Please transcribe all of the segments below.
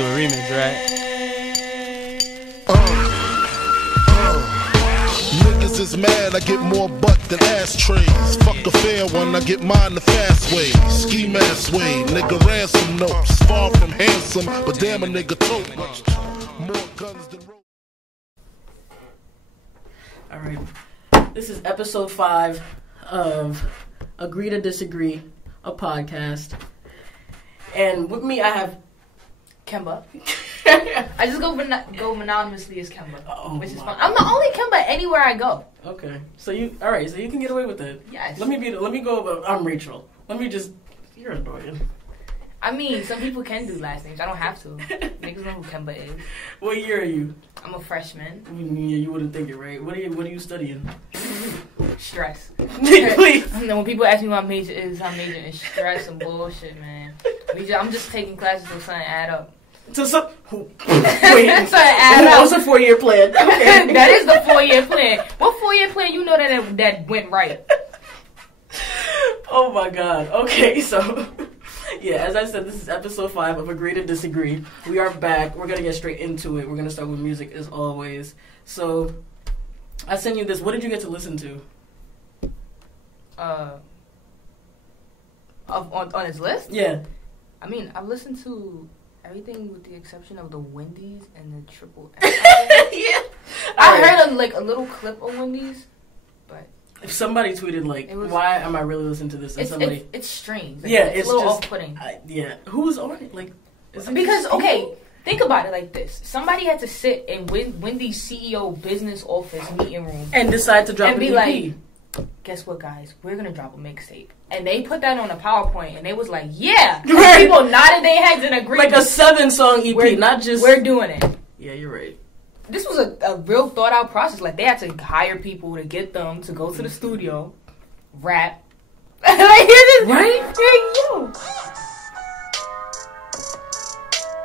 do a remix, right? Niggas is mad, I get more butt than ashtrays. Fuck a fair one, I get mine the fast way. Ski mask way, nigga ransom notes. Far from handsome, but damn a nigga tote much. More guns than rope. Alright, this is episode 5 of Agree to Disagree, a podcast. And with me I have Kemba. I just go anonymously as Kemba, which is fun. I'm the only Kemba anywhere I go. Okay, so you can get away with it. Yes. Let me go. I'm Rachel. You're annoying. I mean, some people can do last names. I don't have to. Niggas know who Kemba is. What year are you? I'm a freshman. Yeah, you wouldn't think it, right? What are you studying? Stress. Please. When people ask me what my major is, I'm majoring in stress and bullshit, man. I'm just taking classes so something add up. So wait. What's a 4-year plan? Okay. That is the 4-year plan. What 4-year plan you know that went right? Oh my god. Okay, so yeah, as I said, this is episode 5 of Agree to Disagree. We are back. We're gonna get straight into it. We're gonna start with music as always. So I sent you this. What did you get to listen to? On his list? Yeah. I mean, I've listened to everything with the exception of the Wendy's and the Triple X. Yeah. I heard a little clip of Wendy's, but if somebody tweeted why am I really listening to this? And it's strange. It's a little just off-putting. Yeah. Who's on it? Because think about it like this: somebody had to sit in Wendy's CEO business office meeting room and decide to drop and be an EP. like, guess what, guys? We're gonna drop a mixtape. And they put that on a PowerPoint, and they was like, yeah. Right. People nodded their heads and agreed. Like a 7-song EP, not just... We're doing it. Yeah, you're right. This was a real thought-out process. Like, they had to hire people to get them to go to the studio, rap. Like, hear this. Right? Yo.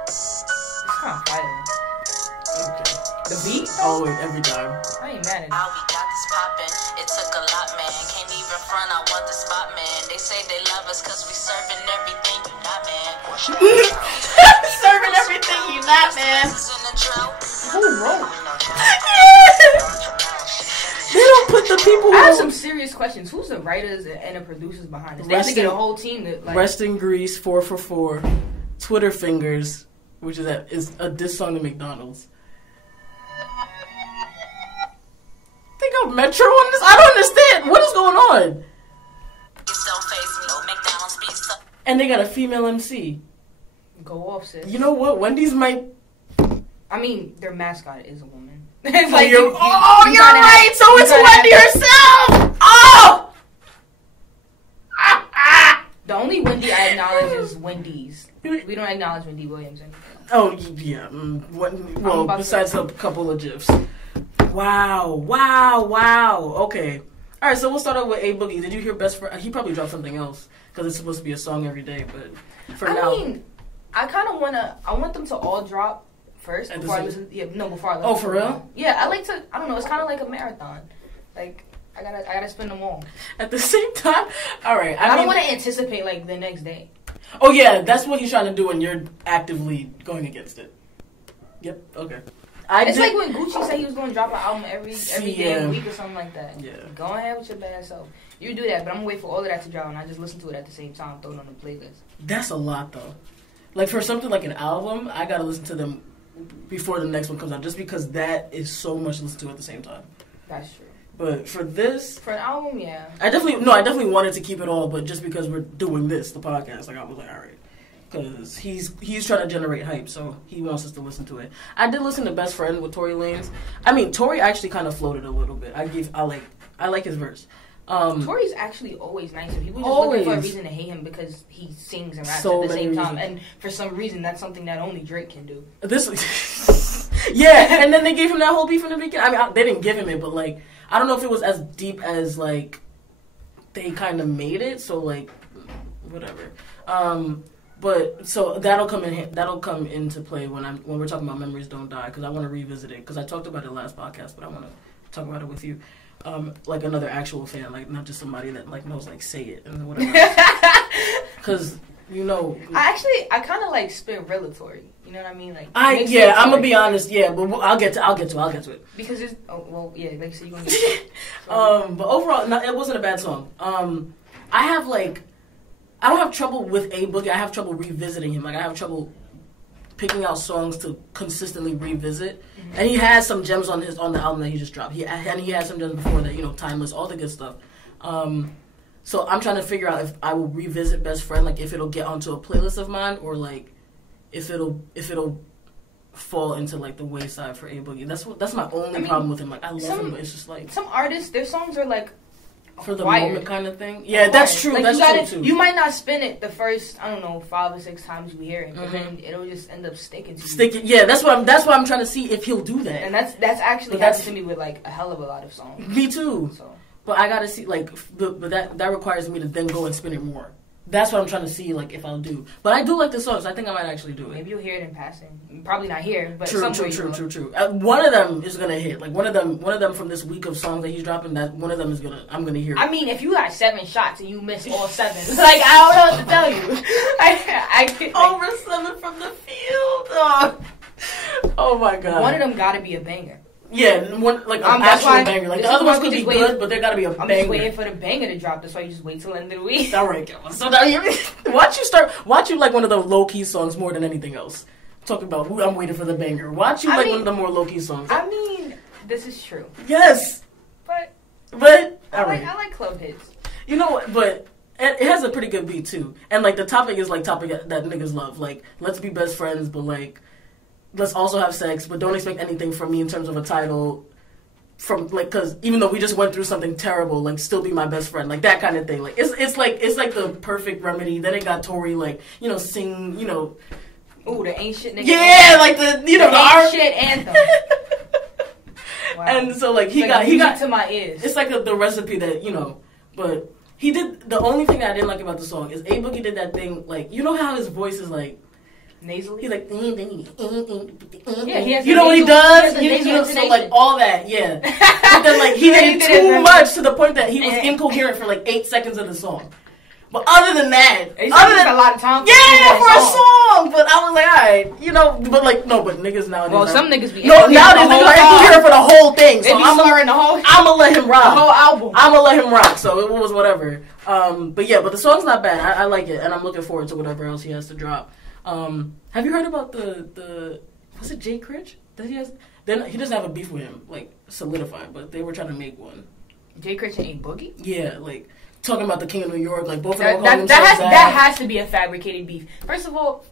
It's kind of fire. Okay. The beat? Oh, wait, every time. I ain't mad at it. How we got this poppin', it took a lot, man. Can't even front, I want the spot, man. They say they love us cause we serving everything you not, man. Serving everything you not, man. Who wrote? They don't put the people I have some serious questions. Who's the writers and the producers behind this? They have to get a whole team to Rest in Grease, 4 for 4, Twitter Fingers, which is a diss song to McDonald's. They got Metro on this? I don't understand. What is going on? And they got a female MC. Go off, sis. You know what? Wendy's might... I mean, their mascot is a woman. It's like you're right. So it's Wendy herself. Oh. The only Wendy I acknowledge is Wendy's. We don't acknowledge Wendy Williams anymore. Oh yeah. Well, besides a couple of gifs. Wow. Okay. All right. So we'll start out with A-Boogie. Did you hear Best Friend? He probably dropped something else because it's supposed to be a song every day. But for now, I mean, I kind of want them to all drop first before I listen. Yeah, no, before I listen. Oh, for real? Yeah, I like to. I don't know. It's kind of like a marathon. Like I gotta spend them all at the same time. All right. I don't want to anticipate like the next day. Oh yeah, that's what he's trying to do, and you're actively going against it. Yep. Okay. It's like when Gucci said he was going to drop an album every day, week or something like that. Yeah. Go ahead with your bad self. You do that, but I'm gonna wait for all of that to drop, and I just listen to it at the same time, throw it on the playlist. That's a lot though. Like for something like an album, I gotta listen to them before the next one comes out, just because that is so much to listen to at the same time. That's true. But for an album, yeah. I definitely wanted to keep it all, but just because we're doing this, the podcast, like I was like, all right. Because he's trying to generate hype, so he wants us to listen to it. I did listen to Best Friend with Tory Lanez. I mean, Tory actually kind of floated a little bit. I like his verse. Tory's actually always nice. People just looking for a reason to hate him because he sings and raps at the same time, and for some reason that's something that only Drake can do. Yeah, and then they gave him that whole beef in the beginning. I mean, they didn't give him it, but like I don't know if it was as deep as like they kind of made it. So like whatever. But so that'll come into play when we're talking about Memories Don't Die, because I want to revisit it, because I talked about it last podcast, but I want to talk about it with you, like another actual fan, like not just somebody that like knows like Say It and whatever. Because You know. I kind of like spit relatory. You know what I mean? Like I'm gonna be honest. Yeah, but I'll get to it. Because it's like you said, you gonna get it. But overall, no, it wasn't a bad song. I don't have trouble with A-Boogie. I have trouble revisiting him. Like I have trouble picking out songs to consistently revisit. Mm-hmm. And he has some gems on the album that he just dropped. He had some gems before that. You know, Timeless, all the good stuff. So I'm trying to figure out if I will revisit Best Friend, like if it'll get onto a playlist of mine, or like if it'll fall into like the wayside for A-Boogie. That's my only problem with him. Like I love him, but it's just like some artists, their songs are like for the moment kind of thing. Yeah, that's true. Like that's true too. You might not spin it the first 5 or 6 times you hear it, but then it'll just end up sticking to you. Yeah, that's what I'm trying to see if he'll do that. And that's actually happened to me with like a hell of a lot of songs. Me too. So. But I gotta see, like, but that requires me to then go and spin it more. That's what I'm trying to see, like, if I'll do. But I do like the songs. So I think I might actually do it. Maybe you'll hear it in passing. Probably not here, but true. One of them is gonna hit. Like one of them from this week of songs that he's dropping. That one of them I'm gonna hear. I mean, if you got 7 shots and you miss all 7, like I don't know what to tell you. I could over 7 from the field. Oh my god. One of them got to be a banger. Yeah, one like an actual banger. Like the other ones could be good, but there gotta be a banger. I'm just waiting for the banger to drop. That's why you just wait till the end of the week. All right, so now watch you like one of the low key songs more than anything else. Talking about I'm waiting for the banger. Watch you one of the more low key songs. I mean, this is true. Yes, but I like club hits. You know what? But it has a pretty good beat too, and like the topic is like topic that niggas love. Like let's be best friends, but like. Let's also have sex, but don't expect anything from me in terms of a title. From like, because even though we just went through something terrible, like still be my best friend, like that kind of thing. Like it's like the perfect remedy. Then it got Tory like sing Ooh, the ain't shit nigga. Yeah, anthem. like the ain't shit anthem. Wow. And so like he got to my ears. It's like the recipe that but he did. The only thing that I didn't like about the song is A-Boogie did that thing like how his voice is like. Nasally? He's like, yeah, he has what he does? So like all that, yeah. But then like he did it too much to the point that he was incoherent for like 8 seconds of the song. But other than that, a lot of time. Yeah, for a song. But I was like, alright, but like no, but niggas nowadays. Well, some niggas be nowadays niggas are incoherent for the whole thing. So I'm gonna let him rock. The whole album. I'm gonna let him rock. So it was whatever. But the song's not bad. I like it, and I'm looking forward to whatever else he has to drop. Have you heard about the was it Jay Critch that he has? Then he doesn't have a beef with him like solidified, but they were trying to make one. Jay Critch and A-Boogie? Yeah, like talking about the King of New York, like both of them. That has to be a fabricated beef. First of all,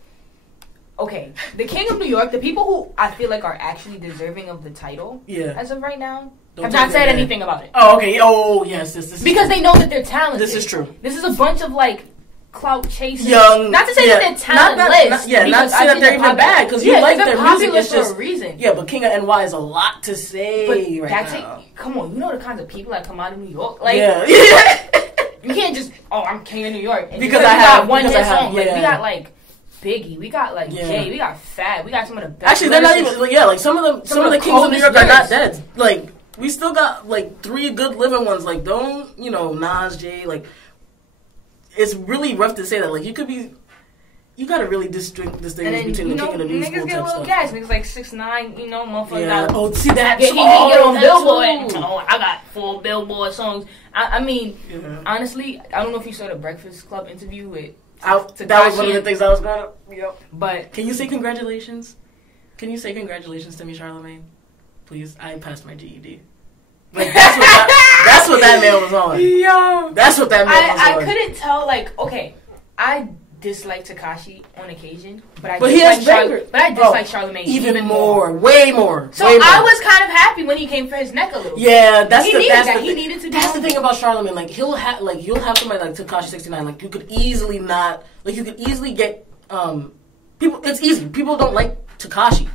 okay, the King of New York, the people who I feel like are actually deserving of the title, as of right now, have not said anything about it. Oh, okay. Oh, yes, this because they know that they're talented. This is true. This is a bunch of like. Clout chasing. Not to say that they're talentless. Not to say that they're even bad, because you like their music. It's just for a reason. Yeah, but King of NY is a lot to say but right now. Come on, you know the kinds of people that come out of New York. Like, you can't just I'm King of New York and because I have one hit song. Like we got like Biggie, we got like Jay, we got Fat, we got some of the best. Actually, they're not even. Like some of the Kings of New York are not dead. Like we still got like 3 good living ones. Like don't Nas, Jay, like. It's really rough to say that. Like, you gotta really distinguish between the King and the New School niggas get a little gas. Niggas like 6ix9ine, motherfuckers. Yeah. Oh, see that? He can get on Billboard. I got 4 Billboard songs. I mean, honestly, I don't know if you saw the Breakfast Club interview with. That was one of the things I was gonna. Yep. But can you say congratulations? Can you say congratulations to me, Charlamagne? Please, I passed my GED. Like that's what that man was on. Yo, that's what that man was on. I couldn't tell. Like, okay, I dislike Tekashi on occasion, but I dislike Charlamagne even more, way more. So I was kind of happy when he came for his neck a little. Yeah, he needed to. That's the thing about Charlamagne. Like you'll have somebody like Tekashi 69. Like you could easily get people. It's easy. People don't like Tekashi,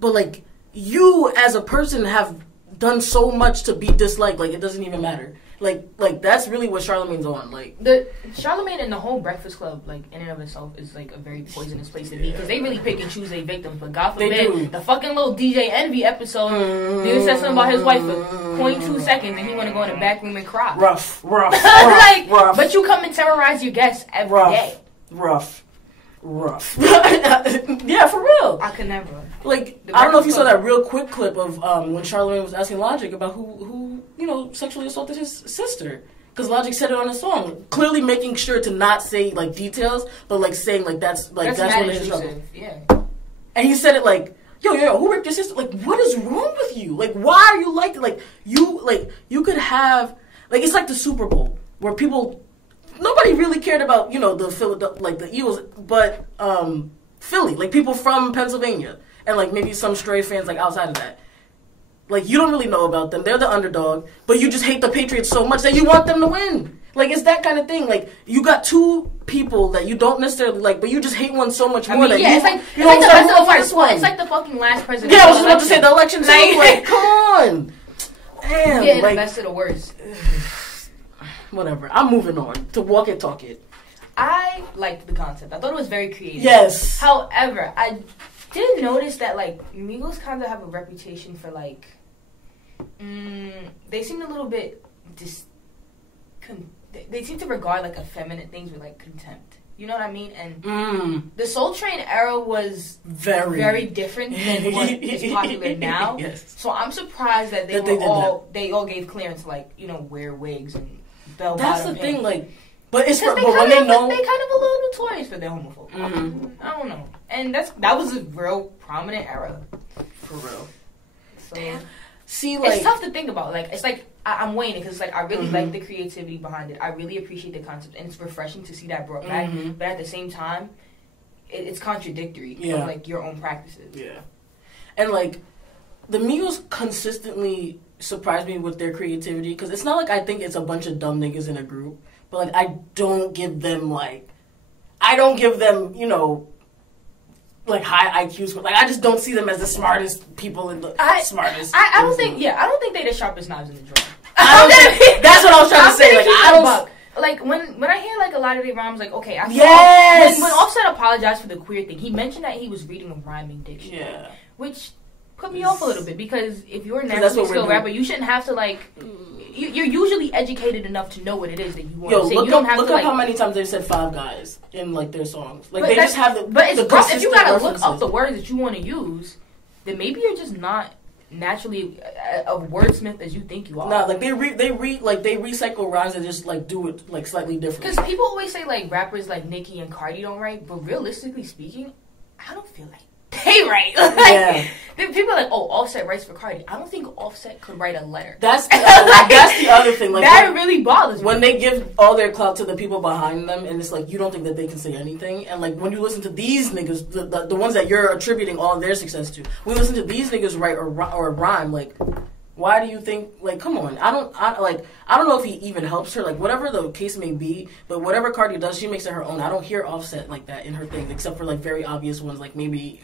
but like you as a person have done so much to be disliked, like it doesn't even matter. Like that's really what Charlamagne's on. Like the Charlamagne and the whole Breakfast Club, like in and of itself, is like a very poisonous place to be because they really pick and choose their victims. But God forbid, the fucking little DJ Envy episode, dude said something about his wife for 0.2 seconds, and he want to go in the back room and cry. Rough. But you come and terrorize your guests every day. rough. Yeah, for real. I could never. Like, I don't know if you saw that real quick clip of when Charlamagne was asking Logic about who sexually assaulted his sister. Because Logic said it on his song, clearly making sure to not say like details, but like saying like that's one of his trouble. Yeah. And he said it like, yo, who raped your sister? Like, what is wrong with you? Like, why are you like that? Like, you could have like it's like the Super Bowl where nobody really cared about the Eagles, but Philly, like people from Pennsylvania, and like maybe some stray fans like outside of that. Like, you don't really know about them. They're the underdog, but you just hate the Patriots so much that you want them to win. Like, it's that kind of thing. Like, you got two people that you don't necessarily like, but you just hate one so much more that it's like it's like the fucking last president. Yeah, I was just about to say the election. Like, come on. Damn. Yeah, the best of the worst. Whatever. I'm moving on to Walk It, Talk It. I liked the concept. I thought it was very creative. Yes. However, I did notice that, like, Migos kind of have a reputation for, like, they seem a little bit they seem to regard like effeminate things with like contempt. You know what I mean? And the Soul Train era was very different than what is popular now. Yes. So I'm surprised that they all gave clearance to, like, wear wigs and bell bottom. That's the pants. thing, like, but it's when they know they kind of a little notorious for their homophobe. I don't know, and that was a real prominent era for real. So. Damn. See, like, it's tough to think about. Like, it's like I'm waiting because like I really like the creativity behind it. I really appreciate the concept, and it's refreshing to see that brought back. But at the same time, it's contradictory of like your own practices. Yeah, and like the Migos consistently surprise me with their creativity because it's not like I think it's a bunch of dumb niggas in a group, but like I don't give them like high IQs. Like, I just don't see them as the smartest people in the smartest. I don't think they're the sharpest knives in the drawer. That's what I was trying to say. Like, I don't. Like when I hear like a lot of their rhymes, like okay, I feel when Offset apologized for the queer thing, he mentioned that he was reading a rhyming dictionary, which put me off a little bit because if you're a naturally skilled rapper, you shouldn't have to like. You're usually educated enough to know what it is that you want to say. You don't have to look up how many times they've said Five Guys in like their songs. Like they just have the. But it's rough. If you gotta look up the words that you want to use, then maybe you're just not naturally a wordsmith as you think you are. Nah, like they recycle rhymes and just like do it like slightly different. Because people always say like rappers like Nicki and Cardi don't write, but realistically speaking, I don't feel like they write. People are like, oh, Offset writes for Cardi. I don't think Offset could write a letter. That's the other thing. Like, that really bothers me. When they give all their clout to the people behind them, and it's like, you don't think that they can say anything. And like, when you listen to these niggas, the ones that you're attributing all their success to, when you listen to these niggas write or rhyme, like, why do you think, like, come on, I don't know if he even helps her, like, whatever the case may be, but whatever Cardi does, she makes it her own. I don't hear Offset like that in her thing, except for, like, very obvious ones, like, maybe,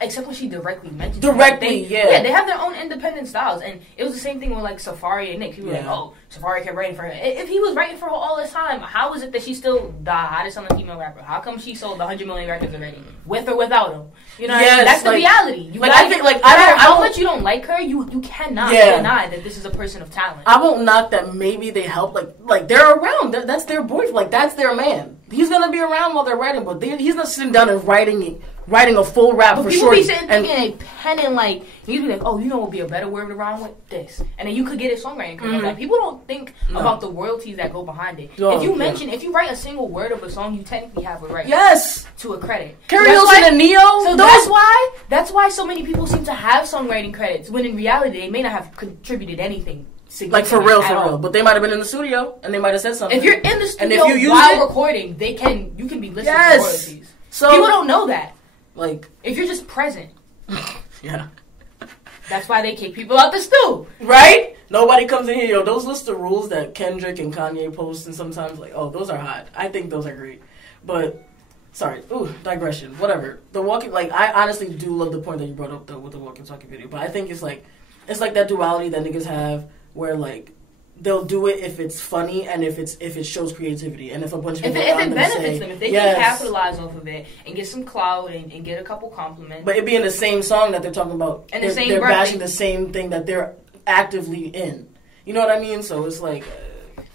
except when she directly mentions Yeah, they have their own independent styles, and it was the same thing with, like, Safari and Nick. People were like, oh, Safari kept writing for her. If he was writing for her all this time, how is it that she's still the hottest selling female rapper? How come she sold 100 million records already, with or without him? You know what I mean? That's the reality. I think, like, I don't how much you don't like her, you cannot deny that this is a person of talent. I won't knock that maybe they help, like they're around. That's their boyfriend. Like, that's their man. He's gonna be around while they're writing, but he's not sitting down and writing a full rap for sure. People be sitting thinking a pen and like you'd be like, oh, you know what would be a better word to rhyme with this, and then you could get a songwriting career. Like, people don't think about the royalties that go behind it. If you write a single word of a song, you technically have a right. Yes. To a credit. Karaoke and Neo. So that's why so many people seem to have songwriting credits when in reality they may not have contributed anything. Like, for real. But they might have been in the studio and they might have said something. If you're in the studio and if you while recording, you can be listening to royalties. So people don't know that. Like, if you're just present. Yeah. That's why they kick people out the stew. Right? Nobody comes in here, yo, those list of rules that Kendrick and Kanye post, and sometimes, like, oh, those are hot. I think those are great. But, sorry. Ooh, digression. Whatever. The walking, like, I honestly do love the point that you brought up, though, with the walking talking video. But I think it's like that duality that niggas have where, like, they'll do it if it's funny and if it shows creativity and if a bunch of people if it benefits them, if they can capitalize off of it and get some clout and get a couple compliments. But it be in the same song that they're talking about, and they're bashing the same thing that they're actively in. You know what I mean? So it's like,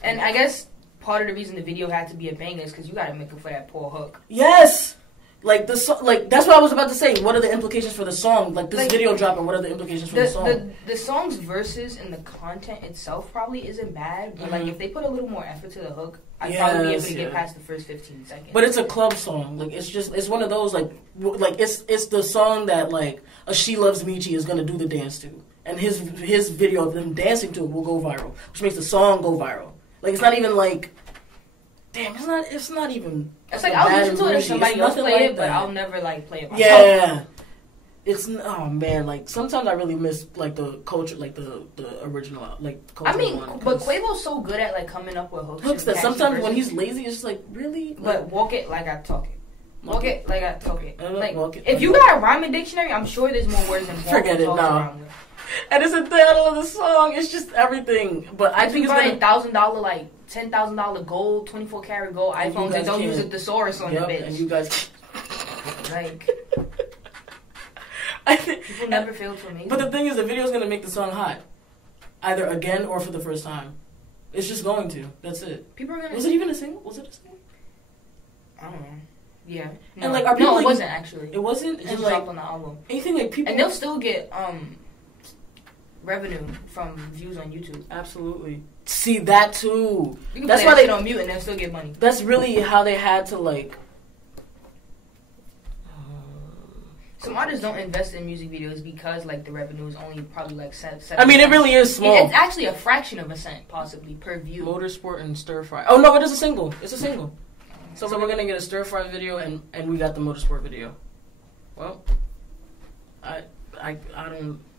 and I guess part of the reason the video had to be a banger is because you gotta make it for that poor hook. Yes. Like that's what I was about to say. What are the implications for the song? Like this video dropping. What are the implications for the song? The song's verses and the content itself probably isn't bad, but like if they put a little more effort to the hook, I'd probably be able to get past the first 15 seconds. But it's a club song. Like it's one of those like it's the song that like a She Loves Michi is gonna do the dance to, and his video of them dancing to it will go viral, which makes the song go viral. Like it's not even like. Damn, it's not even. It's like I'll listen to it if somebody else play it, but I'll never like play it myself. Yeah, it's man. Like sometimes I really miss like the culture, like the original, like. I mean, but Quavo's so good at like coming up with hooks that sometimes when he's lazy, it's just like really. But walk it like I talk it. Walk it like I talk it. Like walk it, if you got a rhyming dictionary, I'm sure there's more words than walk. Forget it, no. And it's a title of the song. It's just everything. But I think it's buying $1,000 like. $10,000 gold, 24 karat gold iPhones that don't use a thesaurus on the bitch. And you guys like people never fail to amaze. But the thing is, the video is gonna make the song hot, either again or for the first time. It's just going to. That's it. People are gonna. Was it even a single? Was it a single? I don't know. Yeah. No. And like, are people no, it like, wasn't actually. It wasn't. It just dropped on the album. Anything like people. And they'll still get revenue from views on YouTube. Absolutely. See that too. You can that's why they don't mute and they'll still get money. That's really how they had to like. Some artists don't invest in music videos because like the revenue is only probably like 7 I mean, it really is small. It's actually a fraction of a cent possibly per view. Motorsport and Stir Fry. Oh no, it is a single. It's a single. So we're gonna get a Stir Fry video and we got the Motorsport video. Well, I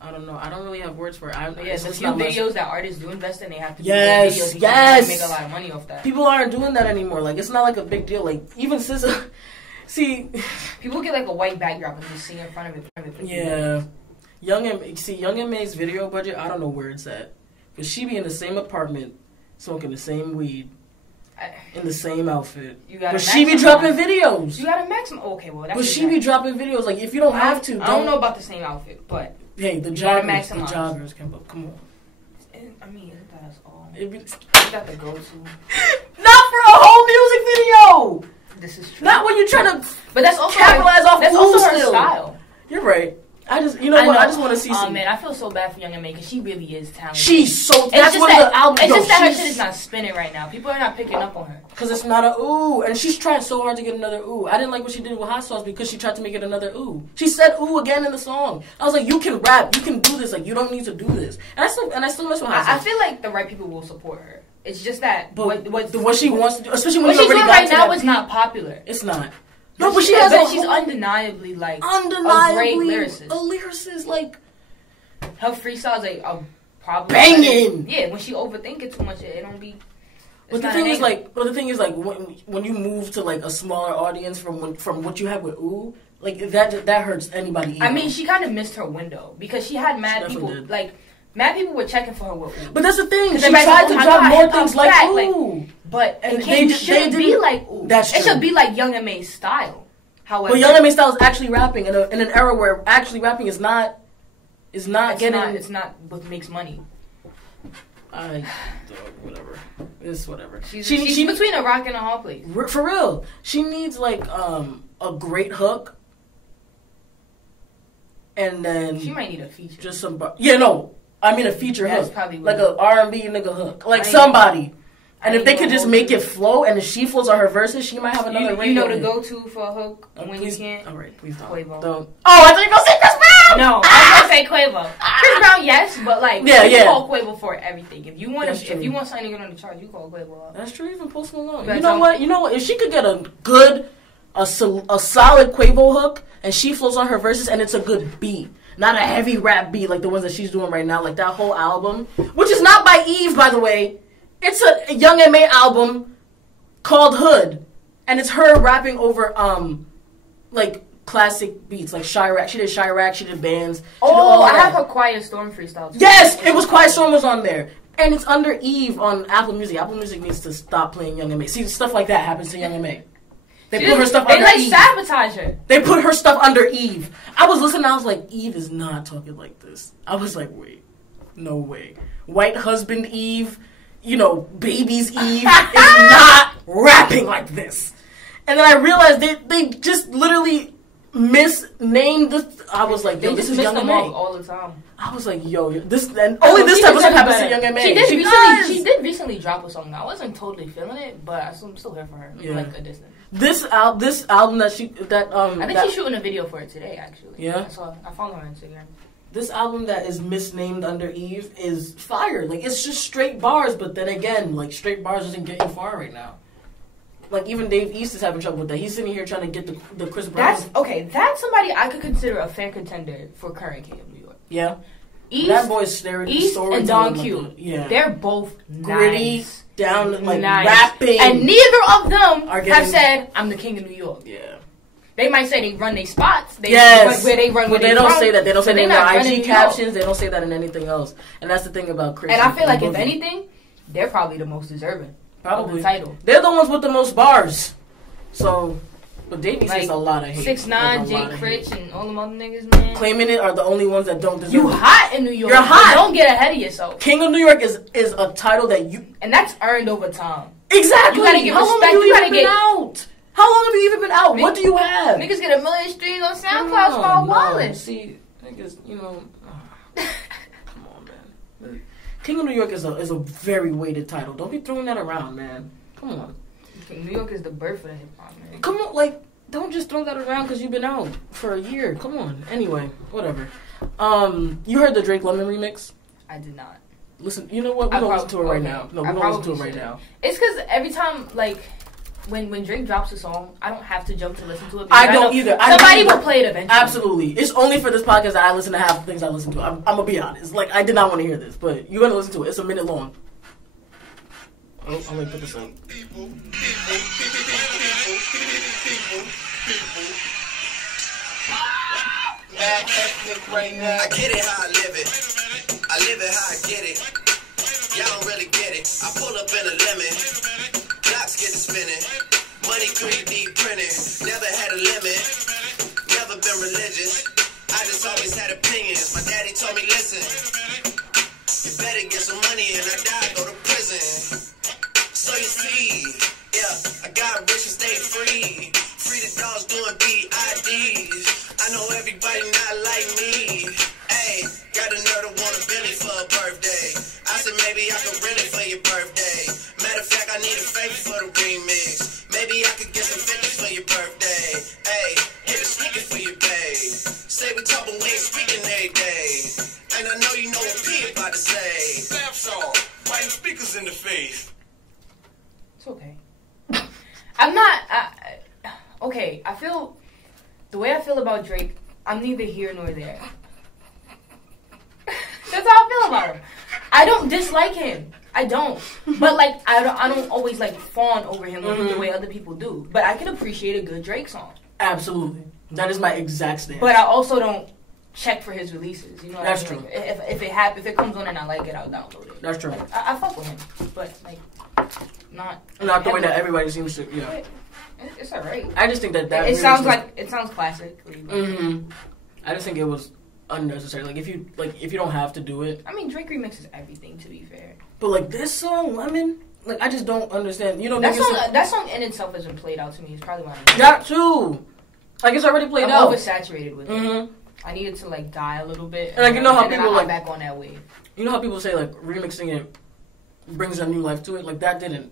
don't know. I don't really have words for it. There's a few videos that artists do invest in. They have to videos. Yes, make a lot of money off that. People aren't doing that anymore. Like it's not like a big deal. Like even SZA, see, people get like a white backdrop and just sing in front of it. Yeah, Young M.A's video budget. I don't know where it's at, but she be in the same apartment, smoking the same weed. In the same outfit, but she be dropping videos. You got a maximum. Okay, well, that's. But she be dropping videos. Like if you don't have to, I don't know about the same outfit, but hey, the joggers, Kemba, come on. I mean, isn't that all? Is that the go-to? Not for a whole music video. This is true. Not when you're trying to. But that's also capitalize off. That's also her style. You're right. I just want to see some. Oh man, I feel so bad for Young M.A because she really is talented. She's so. That's one of the albums. It's just that her shit is not spinning right now. People are not picking up on her because it's not a ooh, and she's trying so hard to get another ooh. I didn't like what she did with Hot Sauce because she tried to make it another ooh. She said ooh again in the song. I was like, you can rap, you can do this. Like you don't need to do this. And I still mess with Hot Sauce. I feel like the right people will support her. It's just that what she wants to do, especially when what she's doing right now, is not popular. It's not. No, but she's undeniably like a great lyricist. A lyricist, like her freestyles are probably banging. Yeah, when she overthink it too much, it don't be. But the thing is, like, when you move to like a smaller audience from what you had with Ooh, like that hurts anybody. I mean, she kind of missed her window because she had mad people like. Mad people were checking for her with Ooh. But that's the thing. She tried to drop more things like Ooh. But it shouldn't be like Ooh. That's true. It should be like Young M.A's style. However, but Young M.A's style is actually rapping in an era where actually rapping is not it's not what makes money. Whatever. It's whatever. She's between a rock and a hard place. For real. She needs like a great hook. And then she might need a feature. Just some I mean a feature That's hook. Probably like a R&B nigga hook. Like somebody. And if they could just make it flow and if she flows on her verses, she might have another You know the go-to for a hook when please, you can't? Alright, please don't. Quavo. Don't. Oh, I thought you were going to say Chris Brown! No, I was going to say Quavo. Chris Brown, yes, but like, you call Quavo for everything. If you want something to get on the chart, you call Quavo up. That's true, even Post Malone. You know what? If she could get a solid Quavo hook and she flows on her verses and it's a good beat. Not a heavy rap beat like the ones that she's doing right now, like that whole album, which is not by Eve, by the way. It's a Young M.A album called Hood, and it's her rapping over like classic beats, like Chirac. She did Chirac, she did Bands. I have her Quiet Storm freestyle too. Yes, it was Quiet Storm was on there, and it's under Eve on Apple Music. Apple Music needs to stop playing Young M.A. See, stuff like that happens to Young M.A. They put her stuff under Eve. They sabotage her. They put her stuff under Eve. I was listening, I was like, Eve is not talking like this. I was like, wait, no way. White husband Eve, Baby's Eve is not rapping like this. And then I realized they just literally misnamed this. I was like, yo, this is Young M.A. all the time. I was like, yo, this and only this type of stuff happens to Young M.A. She did recently drop a song. I wasn't totally feeling it, but I'm still here for her. Yeah. Like a distance. This album I think she's shooting a video for it today. Actually, yeah. I follow her on Instagram. This album that is misnamed under Eve is fire. Like, it's just straight bars, but then again, like, straight bars isn't getting far right now. Like, even Dave East is having trouble with that. He's sitting here trying to get the Chris Brown. That's somebody I could consider a fan contender for current King of New York. Yeah. East, that boy's staring East and Don Q. Yeah. They're both gritty, nice. down, like, nice. rapping. And neither of them have said, I'm the King of New York. Yeah. They might say they run their spots. They don't say that. They don't say that in their IG captions. They don't say that in anything else. And that's the thing about Chris. And I feel like, if anything, they're probably the most deserving. Probably. Of the title. They're the ones with the most bars. So, but Davey says a lot of hate. 6ix9ine, Jay Critch, and all them other niggas, man. Claiming it are the only ones that don't deserve it. You hot in New York. You're hot. Don't get ahead of yourself. King of New York is a title that you... And that's earned over time. Exactly. You gotta get respect. You gotta get out. How long have you even been out? What do you have? Niggas get 1 million streams on SoundCloud, small wallet. See, niggas, come on, man. King of New York is a very weighted title. Don't be throwing that around, man. Come on. New York is the birth of the hip hop, man. Come on, like, don't just throw that around because you've been out for a year. Come on. Anyway, whatever. You heard the Drake Lemon remix? I did not. Listen, you know what? We don't listen to it right now. No, we don't listen to it right now. It's because every time, like, when Drake drops a song, I don't have to jump to listen to it. I don't either. Somebody will play it eventually. Absolutely. It's only for this podcast that I listen to half the things I listen to. I'm going to be honest. Like, I did not want to hear this, but you're going to listen to it. It's a minute long. Oh, I'm going to put this on. Right now. I get it how I live it. I live it how I get it. Y'all don't really get it. I pull up in a lemon. Blacks get to spinning. Money 3D printing. Never had a limit. Never been religious. I just always had opinions. My daddy told me, listen, you better get some money and I die, go to prison. So you see, yeah, I got rich and stayed free. Free the dogs doing BIDs. I know everybody not like me. Hey, got a nerd to want a Bentley for a birthday. I said maybe I could rent it for your birthday. Matter of fact, I need a favor for the remix. Maybe I could get some 50s for your birthday. Hey, hit a sneaker for your babe. Say we talk, but we ain't speaking every day. And I know you know what P about to say. Snap song, fighting speakers in the face. It's okay. I'm not. Okay, I feel. The way I feel about Drake, I'm neither here nor there. That's how I feel about him. I don't dislike him. I don't. But, like, I don't always, like, fawn over him the way other people do. But I can appreciate a good Drake song. Absolutely. That is my exact stance. But I also don't check for his releases. You know what That's I mean? true. Like, if it comes on and I like it, I'll download it. That's true. Like, I fuck with him. But, like, not the way that everybody seems to, yeah. It's alright. I just think that it sounds classic. I just think it was unnecessary. Like if you don't have to do it. I mean, Drake remixes everything, to be fair. But like this song, Lemon, like I just don't understand. You know, that song in itself isn't played out to me. It's probably why that too. Like it's already played out. I'm oversaturated with it. I needed to like die a little bit. And like you know how people like back on that wave. You know how people say like remixing it brings a new life to it. Like that didn't.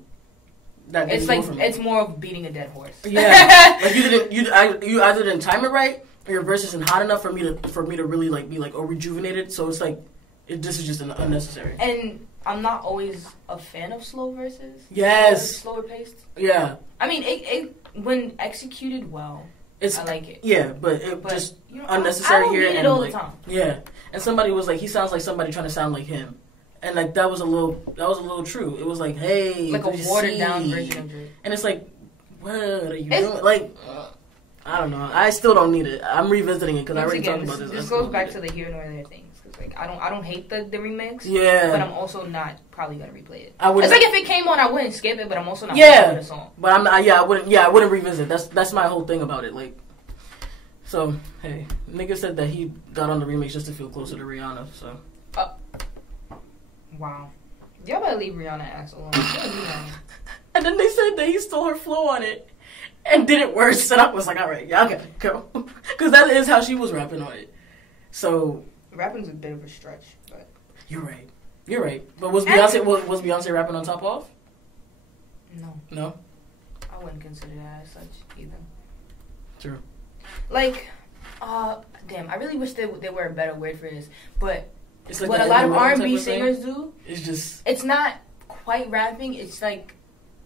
It's like it's more of beating a dead horse. Yeah, like you either didn't time it right, or your verse isn't hot enough for me to really like be like rejuvenated. So it's like this is just unnecessary. And I'm not always a fan of slow verses. Yes, slower paced. Yeah, I mean it when executed well. I like it. Yeah, but just unnecessary here. I don't all the time. Yeah, and somebody was like, he sounds like somebody trying to sound like him. And like that was a little true. It was like, hey, like a watered down version of Drake. And it's like, what are you doing? Like, I don't know. I still don't need it. I'm revisiting it because I already talked about this. This goes back to the here nor there things. Cause like I don't hate the remix. Yeah. But I'm also not probably gonna replay it. I wouldn't. It's like if it came on, I wouldn't skip it. But I'm also not gonna the song. But I'm not. Yeah, I wouldn't. Yeah, I wouldn't revisit. That's my whole thing about it. Like, so hey, nigga said that he got on the remix just to feel closer to Rihanna. So. Wow. Y'all better leave Rihanna ass alone. And then they said that he stole her flow on it and did it worse. And I was like, all right, y'all gotta go. Because that is how she was rapping on it. So rapping's a bit of a stretch, but you're right. You're right. But was Beyonce rapping on Top Off? No. I wouldn't consider that as such either. True. Like, damn, I really wish there were a better word for this. But it's like what a lot of R&B singers do, it's not quite rapping. It's like,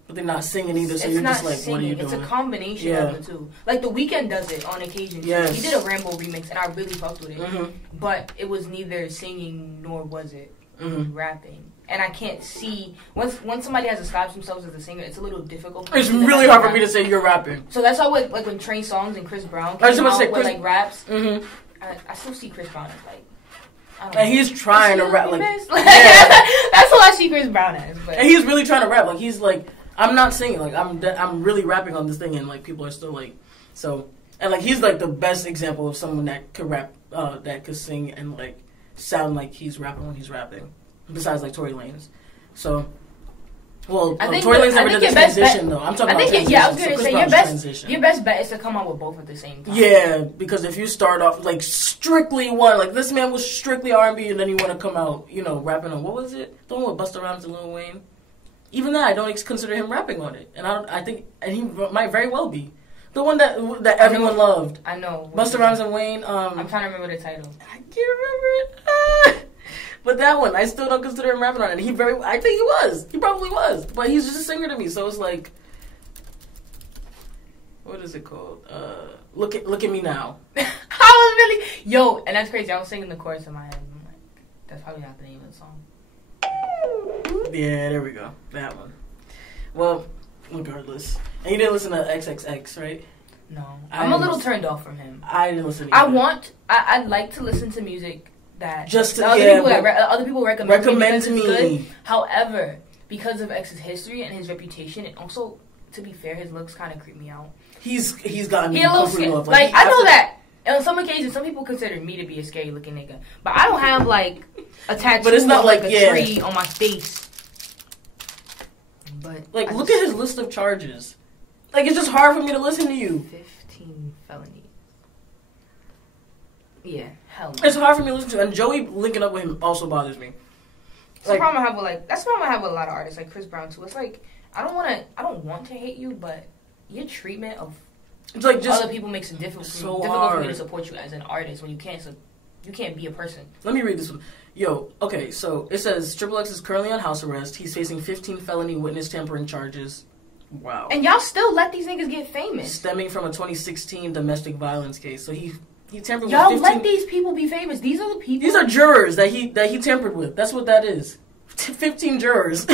but they're not singing either. So you're just like, singing. What are you doing? It's a combination of the two. Like The Weeknd does it on occasion. Yes. He did a Rambo remix, and I really fucked with it. Mm-hmm. But it was neither singing nor was it rapping. And I can't see once somebody has established themselves as a singer, it's a little difficult. It's really hard for me to say you're rapping. So that's why, like when Trey Songz and Chris Brown came out with like raps, mm-hmm. I still see Chris Brown as like. And he's trying to rap like. That's what I see Chris Brown as. But. And he's really trying to rap like he's like, I'm not singing, like I'm really rapping on this thing, and like people are still like, so, and like he's like the best example of someone that could rap, that could sing and like sound like he's rapping when he's rapping. Besides like Tory Lanez, so well, Tory Lanez never did the transition though. I'm talking about transition. I was gonna say your best bet is to come out with both at the same time. Yeah, because if you start off like strictly one, like this man was strictly R&B, and then you want to come out, you know, rapping on what was it? The one with Busta Rhymes and Lil Wayne. Even that, I don't consider him rapping on it, and I think he might very well be the one that everyone loved. I know Busta Rhymes and Wayne. I'm trying to remember the title. I can't remember it. But that one, I still don't consider him rapping on it. I think he was. He probably was. But he's just a singer to me, so it's like, what is it called? Look at me now. I was really and that's crazy. I was singing the chorus in my head. I'm like, that's probably not the name of the song. Yeah, there we go. That one. Well, regardless, and you didn't listen to XXX, right? No, I'm a little turned off from him. I didn't listen. To I'd like to listen to music that just to, other people recommend to me. Good. However, because of X's history and his reputation, and also, to be fair, his looks kind of creep me out. He's gotten me a little scary. Like I know that. And on some occasions, some people consider me to be a scary looking nigga, but I don't have like a tattoo, but it's not like a tree on my face. But like, look at his list of charges. Like, it's just hard for me to listen to you. 15 felonies. Yeah, hell no. It's hard for me to listen to, and Joey linking up with him also bothers me. That's the problem I have with a lot of artists, like Chris Brown too. It's like I don't want to hate you, but your treatment of like just other people makes it difficult for me to support you as an artist when you can't be a person. Let me read this one. Yo, okay, so it says Triple X is currently on house arrest. He's facing 15 felony witness tampering charges. Wow. And y'all still let these niggas get famous. Stemming from a 2016 domestic violence case. So he tampered y'all with 15... let these people be famous. These are the people. These are jurors that he tampered with. That's what that is. 15 jurors.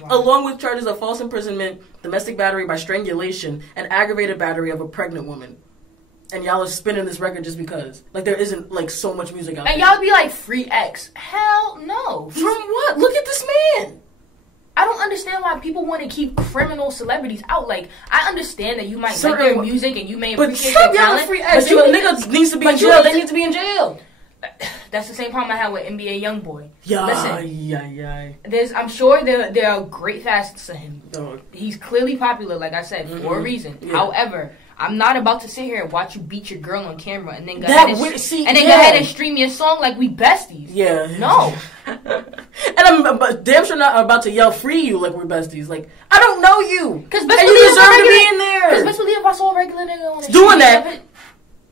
Wow. Along with charges of false imprisonment, domestic battery by strangulation, and aggravated battery of a pregnant woman. And y'all are spinning this record just because. Like, there isn't, like, so much music out there. And y'all be like, free X. Hell no. From what? Look at this man. I don't understand why people want to keep criminal celebrities out. Like, I understand that you might like their music and you may appreciate their talent. Free X. But niggas needs to be in jail. They need to be in jail. That's the same problem I had with NBA YoungBoy. Listen, I'm sure there are great facets to him. He's clearly popular, like I said, for a reason. Yeah. However, I'm not about to sit here and watch you beat your girl on camera and then go ahead and stream your song like we besties. Yeah. No. And I'm damn sure not about to yell free you like we're besties. Like, I don't know you. Because best believe you deserve to be in there. Because best believe if I saw a regular nigga on the doing that.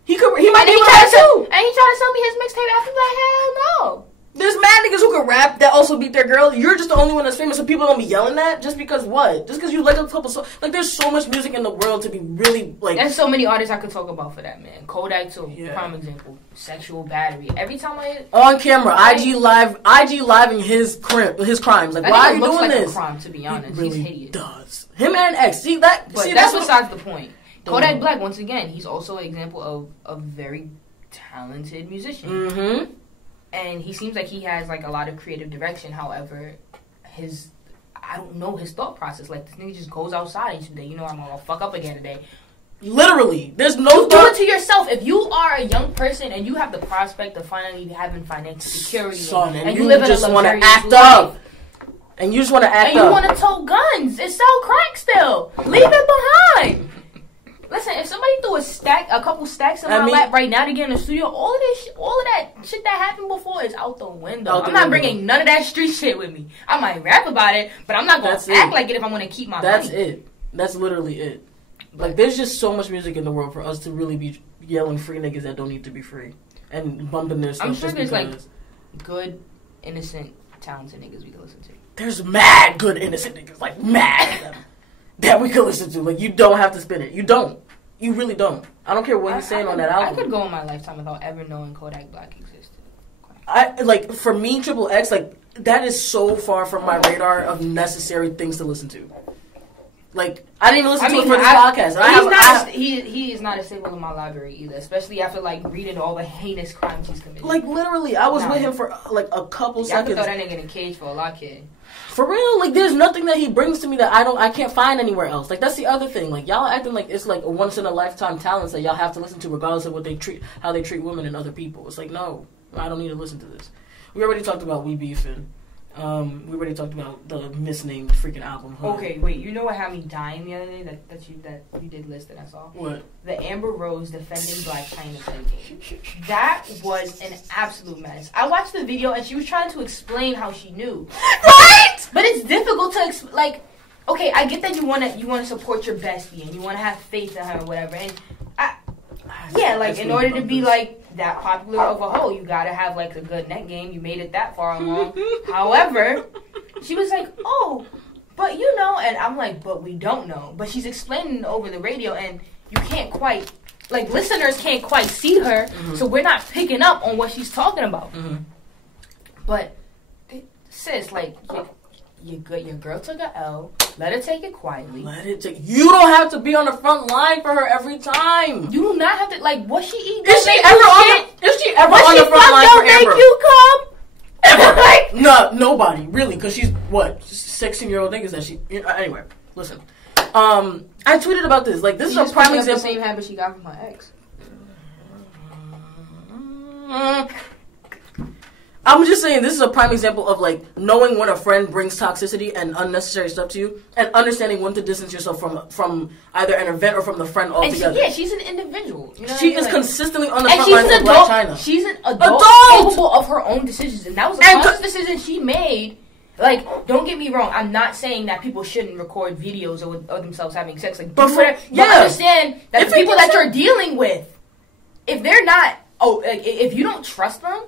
He might be rap too. And he tried to sell me his mixtape. I feel like, hell no. There's mad niggas who can rap that also beat their girl. You're just the only one that's famous, so people don't be yelling that just because what? Just because you like a couple songs. Like, there's so much music in the world to be really, like... There's so many artists I could talk about for that, man. Kodak too, prime example. Sexual battery. Every time on camera, IG living his crimes. Like, why are you doing this? A crime, to be honest. Really he's hideous. Does. Him and X. That's besides the point. Kodak Black, once again, he's also an example of a very talented musician. Mm-hmm. And he seems like he has, like, a lot of creative direction. However, I don't know his thought process. Like, this nigga just goes outside each day. You know, I'm gonna fuck up again today. Literally. There's no you do it to yourself. If you are a young person and you have the prospect of finally having financial security and you live in just want to act up, And you just want to act and up. you want to tote guns and sell crack still. Leave it behind. Listen, if somebody threw a couple stacks in my lap right now to get in the studio, all of that shit that happened before is out the window. I'm not bringing none of that street shit with me. I might rap about it, but I'm not going to act like it if I'm going to keep my money. That's it. That's literally it. Like, there's just so much music in the world for us to really be yelling free niggas that don't need to be free. And bumping their stuff. I'm sure there's, like, good, innocent, talented niggas we can listen to. There's mad good, innocent niggas. Like, mad. That we could listen to. Like, you don't have to spin it. You don't. You really don't. I don't care what he's saying on that album. I could go in my lifetime without ever knowing Kodak Black existed. Like, for me, Triple X, like, that is so far from my radar of necessary things to listen to. Like, I didn't even listen to it for this podcast. He is not a staple in my library either, especially after, like, reading all the heinous crimes he's committed. Like, literally, I was with him for, like, a couple seconds. I could throw that nigga in a cage for a lot, kid. For real, like, there's nothing that he brings to me that I can't find anywhere else. Like, that's the other thing. Like, y'all acting like it's, like, a once-in-a-lifetime talent that y'all have to listen to regardless of how they treat women and other people. It's like, no, I don't need to listen to this. We already talked about We Beefin. We already talked about the misnamed freaking album. Huh? Okay, wait. You know what had me dying the other day? That you did list that I saw. What? The Amber Rose defending Blacc Chyna thing. That was an absolute mess. I watched the video and she was trying to explain how she knew. Right? But it's difficult to like. Okay, I get that you want to support your bestie and you want to have faith in her or whatever. And like in order to be like that popular of a hoe, you gotta have like a good net game. You made it that far along. However, she was like, "Oh, but you know," and I'm like, "But we don't know." But she's explaining over the radio, and you can't quite, like, listeners can't quite see her, so we're not picking up on what she's talking about. But sis, like, your girl took a L. Let her take it quietly. You don't have to be on the front line for her every time. You do not have to, like, was she eating? Is she ever on the front line for Amber? Make you come? Ever? Like, no, nobody really, because she's what 16-year-old niggas that she. Anyway, listen. I tweeted about this. Like, this is a prime example. The same habit she got from her ex. I'm just saying, this is a prime example of, like, knowing when a friend brings toxicity and unnecessary stuff to you, and understanding when to distance yourself from either an event or from the friend altogether. And she's an individual. You know she is consistently on the front line for Blacc Chyna. She's an adult capable of her own decisions, and that was a conscious decision she made. Like, don't get me wrong, I'm not saying that people shouldn't record videos of themselves having sex. Like, but understand that the people that you're dealing with, if they're not, if you don't trust them.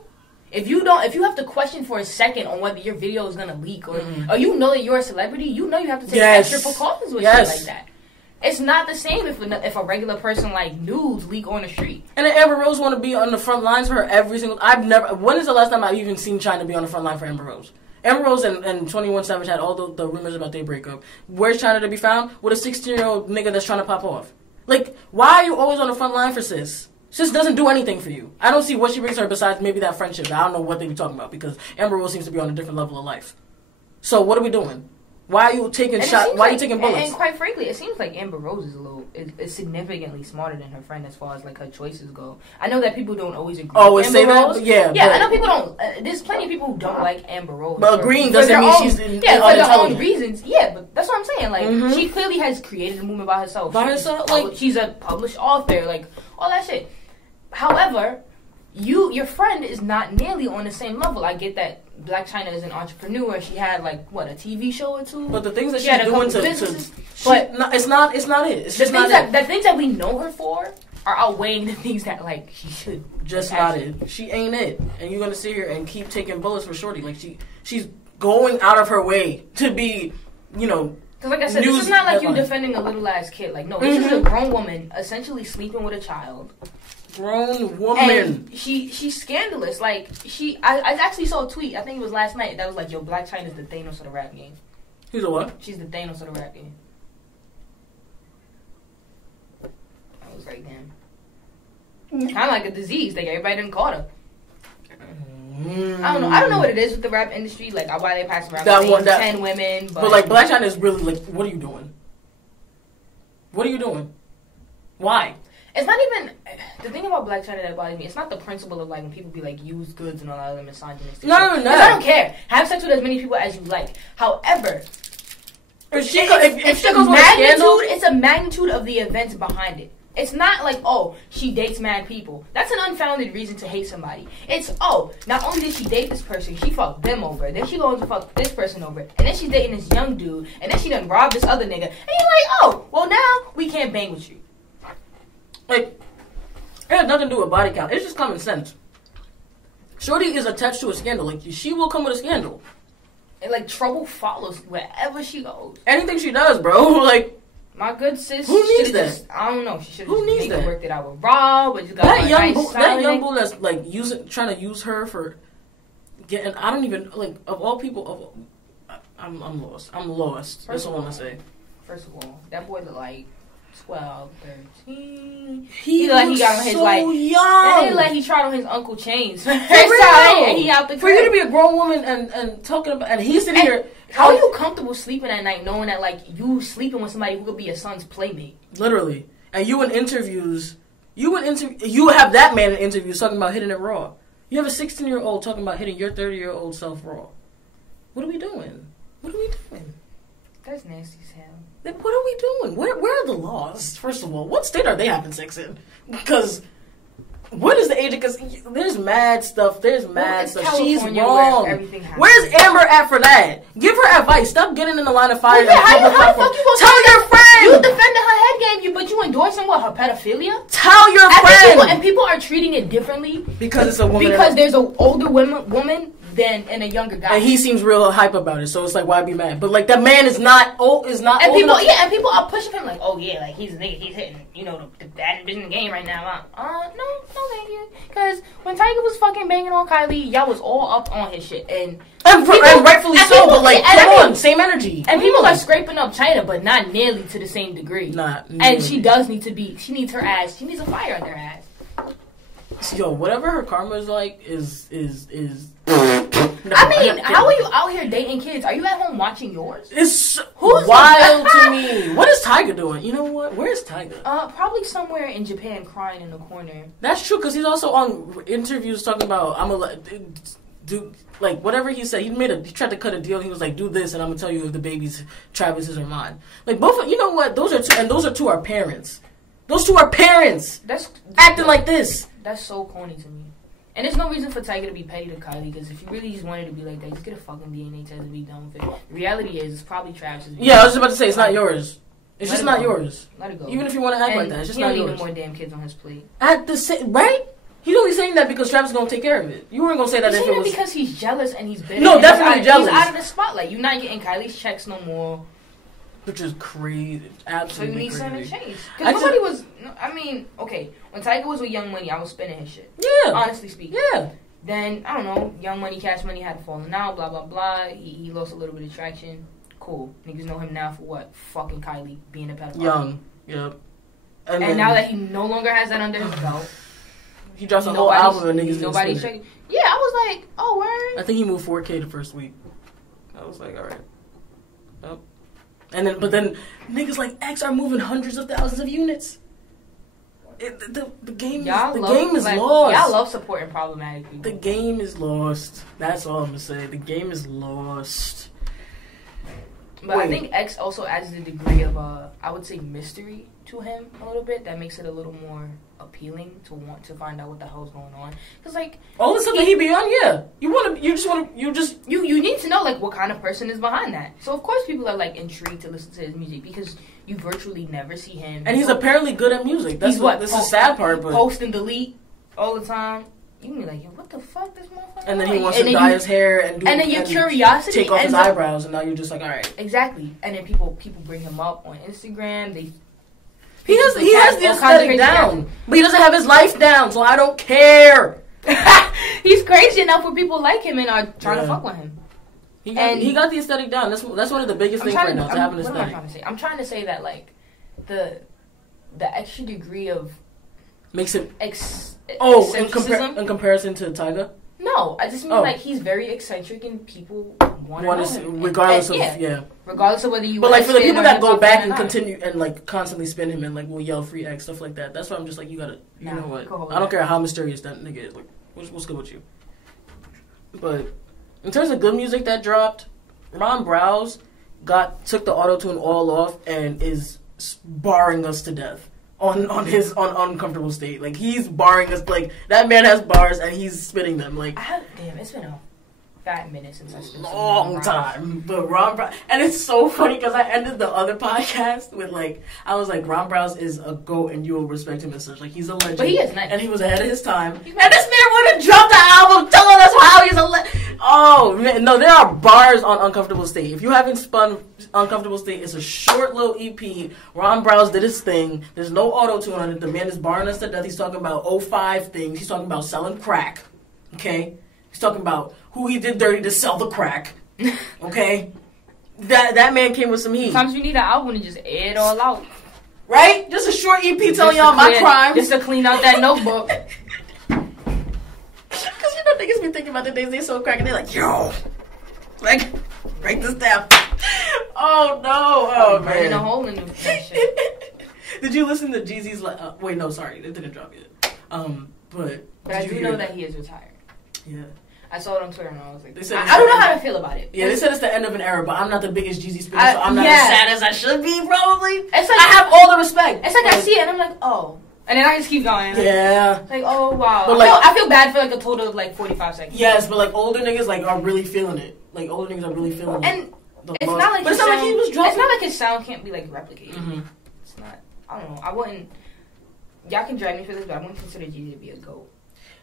If you have to question for a second on whether your video is gonna leak or you know that you're a celebrity, you know you have to take extra precautions with shit like that. It's not the same if a regular person like nudes leak on the street. And then Amber Rose want to be on the front lines for her every single. When is the last time I've even seen Chyna be on the front line for Amber Rose? Amber Rose and 21 Savage had all the rumors about their breakup. Where's Chyna to be found? With a 16-year-old nigga that's trying to pop off. Like, why are you always on the front line for sis? Sis doesn't do anything for you. I don't see what she brings her besides maybe that friendship. I don't know what they be talking about because Amber Rose seems to be on a different level of life. So what are we doing? Why are you taking shots? Why are you taking bullets? And quite frankly, it seems like Amber Rose is significantly smarter than her friend as far as like her choices go. I know that people don't always agree. Always with Amber Rose. Yeah. I know people don't. There's plenty of people who don't like Amber Rose. But agreeing doesn't mean she's for their own reasons. Yeah, but that's what I'm saying. Like she clearly has created a movement by herself. Like she's a published author. Like all that shit. However, your friend is not nearly on the same level. I get that Blacc Chyna is an entrepreneur. She had like a TV show or two. But the things that she's doing it's not it. It's just not it. The things that we know her for are outweighing the things that like she should. Just not it. She ain't it, and you're gonna sit here and keep taking bullets for shorty. Like she's going out of her way to be, Because like I said, this is not like you defending a little ass kid. Like no, this is a grown woman essentially sleeping with a child. Grown woman. And she's scandalous. Like I actually saw a tweet. I think it was last night that was like, "Yo, Blacc Chyna's the Thanos of the rap game." He's a what? She's the Thanos of the rap game. I was like, damn. Kind of like a disease. Like everybody done caught her. I don't know. I don't know what it is with the rap industry. Like why they pass around 10 women. But like Blacc Chyna is really like, what are you doing? What are you doing? Why? It's not even the thing about Blac Chyna that bothers me. It's not the principle of like when people be like use goods and all that other misogynistic. No. I don't care. Have sex with as many people as you like. However, if she goes with a scandal, it's a magnitude of the events behind it. It's not like, oh, she dates mad people. That's an unfounded reason to hate somebody. It's, oh, not only did she date this person, she fucked them over. Then she goes to fuck this person over. And then she's dating this young dude. And then she done robbed this other nigga. And you're like, oh, well now we can't bang with you. Like, it has nothing to do with body count. It's just common sense. Shorty is attached to a scandal. Like, she will come with a scandal. And, like, trouble follows wherever she goes. Anything she does, bro. Like, my good sis. Who needs that? I don't know. She should Who needs that? Worked it out with Rob, but you got that young bull that's like trying to use her for getting. I don't even like of all people. I'm lost. That's all I'm gonna say. First of all, that boy look like 12, 13. He like he got on his so like young. And like he tried on his Uncle chains. For real. And he out the crib. For you to be a grown woman and talking about and he's sitting here. How are you comfortable sleeping at night knowing that like you sleeping with somebody who could be your son's playmate? Literally. And you in interviews, you have that man in interviews talking about hitting it raw. You have a 16-year-old talking about hitting your 30-year-old self raw. What are we doing? That's nasty as hell. Then what are we doing? Where are the laws? First of all, what state are they having sex in? Because what is the age? Because there's mad stuff. She's wrong. Where's Amber at for that? Give her advice. Stop getting in the line of fire. How the fuck you gonna tell your friend? You defending her head game, but you endorsing what, her pedophilia? Tell your friend. People are treating it differently because it's a woman. Because there's an older woman and a younger guy. And he seems real hype about it, so it's like, why be mad? But like that man is not old. And people are pushing him like, oh yeah, like he's a nigga, he's hitting, the bad bitch in the game right now. No, thank you. Because when Tiger was fucking banging on Kylie, y'all was all up on his shit, and rightfully so. But like, come on, same energy. And people are scraping up Chyna, but not nearly to the same degree. And she does need to be. She needs her ass. She needs a fire under her ass. Yo, whatever her karma is like is. I mean, how are you out here dating kids? Are you at home watching yours? It's wild to me. What is Tiger doing? You know what? Where is Tiger? Probably somewhere in Japan crying in the corner. That's true, because he's also on interviews talking about, I'm gonna do, like, whatever he said. He tried to cut a deal. He was like, do this, and I'm gonna tell you if the baby's Travis's or mine. Like, both, you know what? Those are two our parents. Those two are parents. That's acting like this. That's so corny to me. And there's no reason for Tiger to be petty to Kylie, because if you really just wanted to be like that, just get a fucking DNA test and be done with it. The reality is, it's probably Travis's. Yeah, I was about to say, it's not yours. It's just not yours. Let it go. Even if you want to act like that, it's just not yours. He don't need no more damn kids on his plate. Right? He's only saying that because Travis is going to take care of it. You weren't going to say that if it was... because he's jealous and he's bitter. No, definitely jealous. He's out of the spotlight. You're not getting Kylie's checks no more. Which is crazy. Absolutely crazy. So you need something to change. Because nobody was... I mean, okay, when Tiger was with Young Money, I was spinning his shit. Yeah. Honestly speaking. Yeah. Then, I don't know, Young Money, Cash Money had fallen out, blah, blah, blah. He lost a little bit of traction. Cool. Niggas know him now for what? Fucking Kylie being a pedophile. Young. Yep. And now that he no longer has that under his belt... He drops a whole album and niggas nobody's checking. Yeah, I was like, oh, word. I think he moved 4K the first week. I was like, all right. Yep. But then niggas like X are moving hundreds of thousands of units. The game is lost. Y'all love supporting problematic people. The game is lost. That's all I'm gonna say. The game is lost. But I think X also adds a degree of I would say mystery to him a little bit that makes it a little more appealing to want to find out what the hell's going on. Because like all the stuff that he be on, yeah, you need to know like what kind of person is behind that. So of course people are like intrigued to listen to his music because you virtually never see him. And he's apparently good at music. That's what this is the sad part. But post and delete all the time. You can be like, yo, what the fuck, this motherfucker? And then he wants to dye his hair and then your curiosity take off his eyebrows, and now you're just like, all right, exactly. And then people bring him up on Instagram. He has the aesthetic down, but he doesn't have his life down, so I don't care. He's crazy enough where people like him and are trying to fuck with him. He got the aesthetic down. That's one of the biggest things right now to have an aesthetic. What am I trying to say? I'm trying to say that like the extra degree of makes it in comparison to Tyga. No, I just mean like he's very eccentric and people want to know him. Regardless regardless of whether you. But like for the people that go back and continue and like constantly spin him and like will yell free X stuff like that. That's why I'm just like you gotta. You know what? I don't care how mysterious that nigga is. Like what's good with you? But in terms of good music that dropped, Browz took the auto-tune all off and is barring us to death on Uncomfortable State. Like he's barring us. Like that man has bars and he's spitting them. Like it's been a fat minute since I spit long time. But Browz, and it's so funny because I ended the other podcast with like I was like Browz is a GOAT and you will respect him as such. Like he's a legend. But he is nice. And he was ahead of his time. And this man would have dropped the album telling us how he's a legend. Oh man, no, there are bars on Uncomfortable State. If you haven't spun Uncomfortable State, it's a short little EP. Browz did his thing. There's no auto-tune on it. The man is barring us to death. He's talking about 05 things. He's talking about selling crack. Okay? He's talking about who he did dirty to sell the crack. Okay? That man came with some heat. Sometimes you need an album to just air it all out. Right? Just a short EP telling y'all my crimes. Just to clean out that notebook. Because you know niggas be thinking about the days they sold crack and they're like, yo, like, break this down. Oh no. Oh man. Burning a hole in that shit. Did you listen to Jeezy's wait, no, sorry, it didn't drop yet. But I do know that he is retired. Yeah. I saw it on Twitter and I was like, I don't know how to feel about it. Yeah, they said it's the end of an era, but I'm not the biggest Jeezy spinner, so I'm not as sad as I should be, probably. It's like, I have all the respect. It's like I see it and I'm like, oh. And then I just keep going. Yeah. Like, oh, wow. But I feel bad for like a total of like 45 seconds. Yes, but like older niggas like are really feeling it. Like older niggas are really feeling it. And it's not like he was dropping. It's not like his sound can't be like replicated. Mm-hmm. It's not. I don't know. I wouldn't. Y'all can drag me for this, but I wouldn't consider Jeezy to be a GOAT.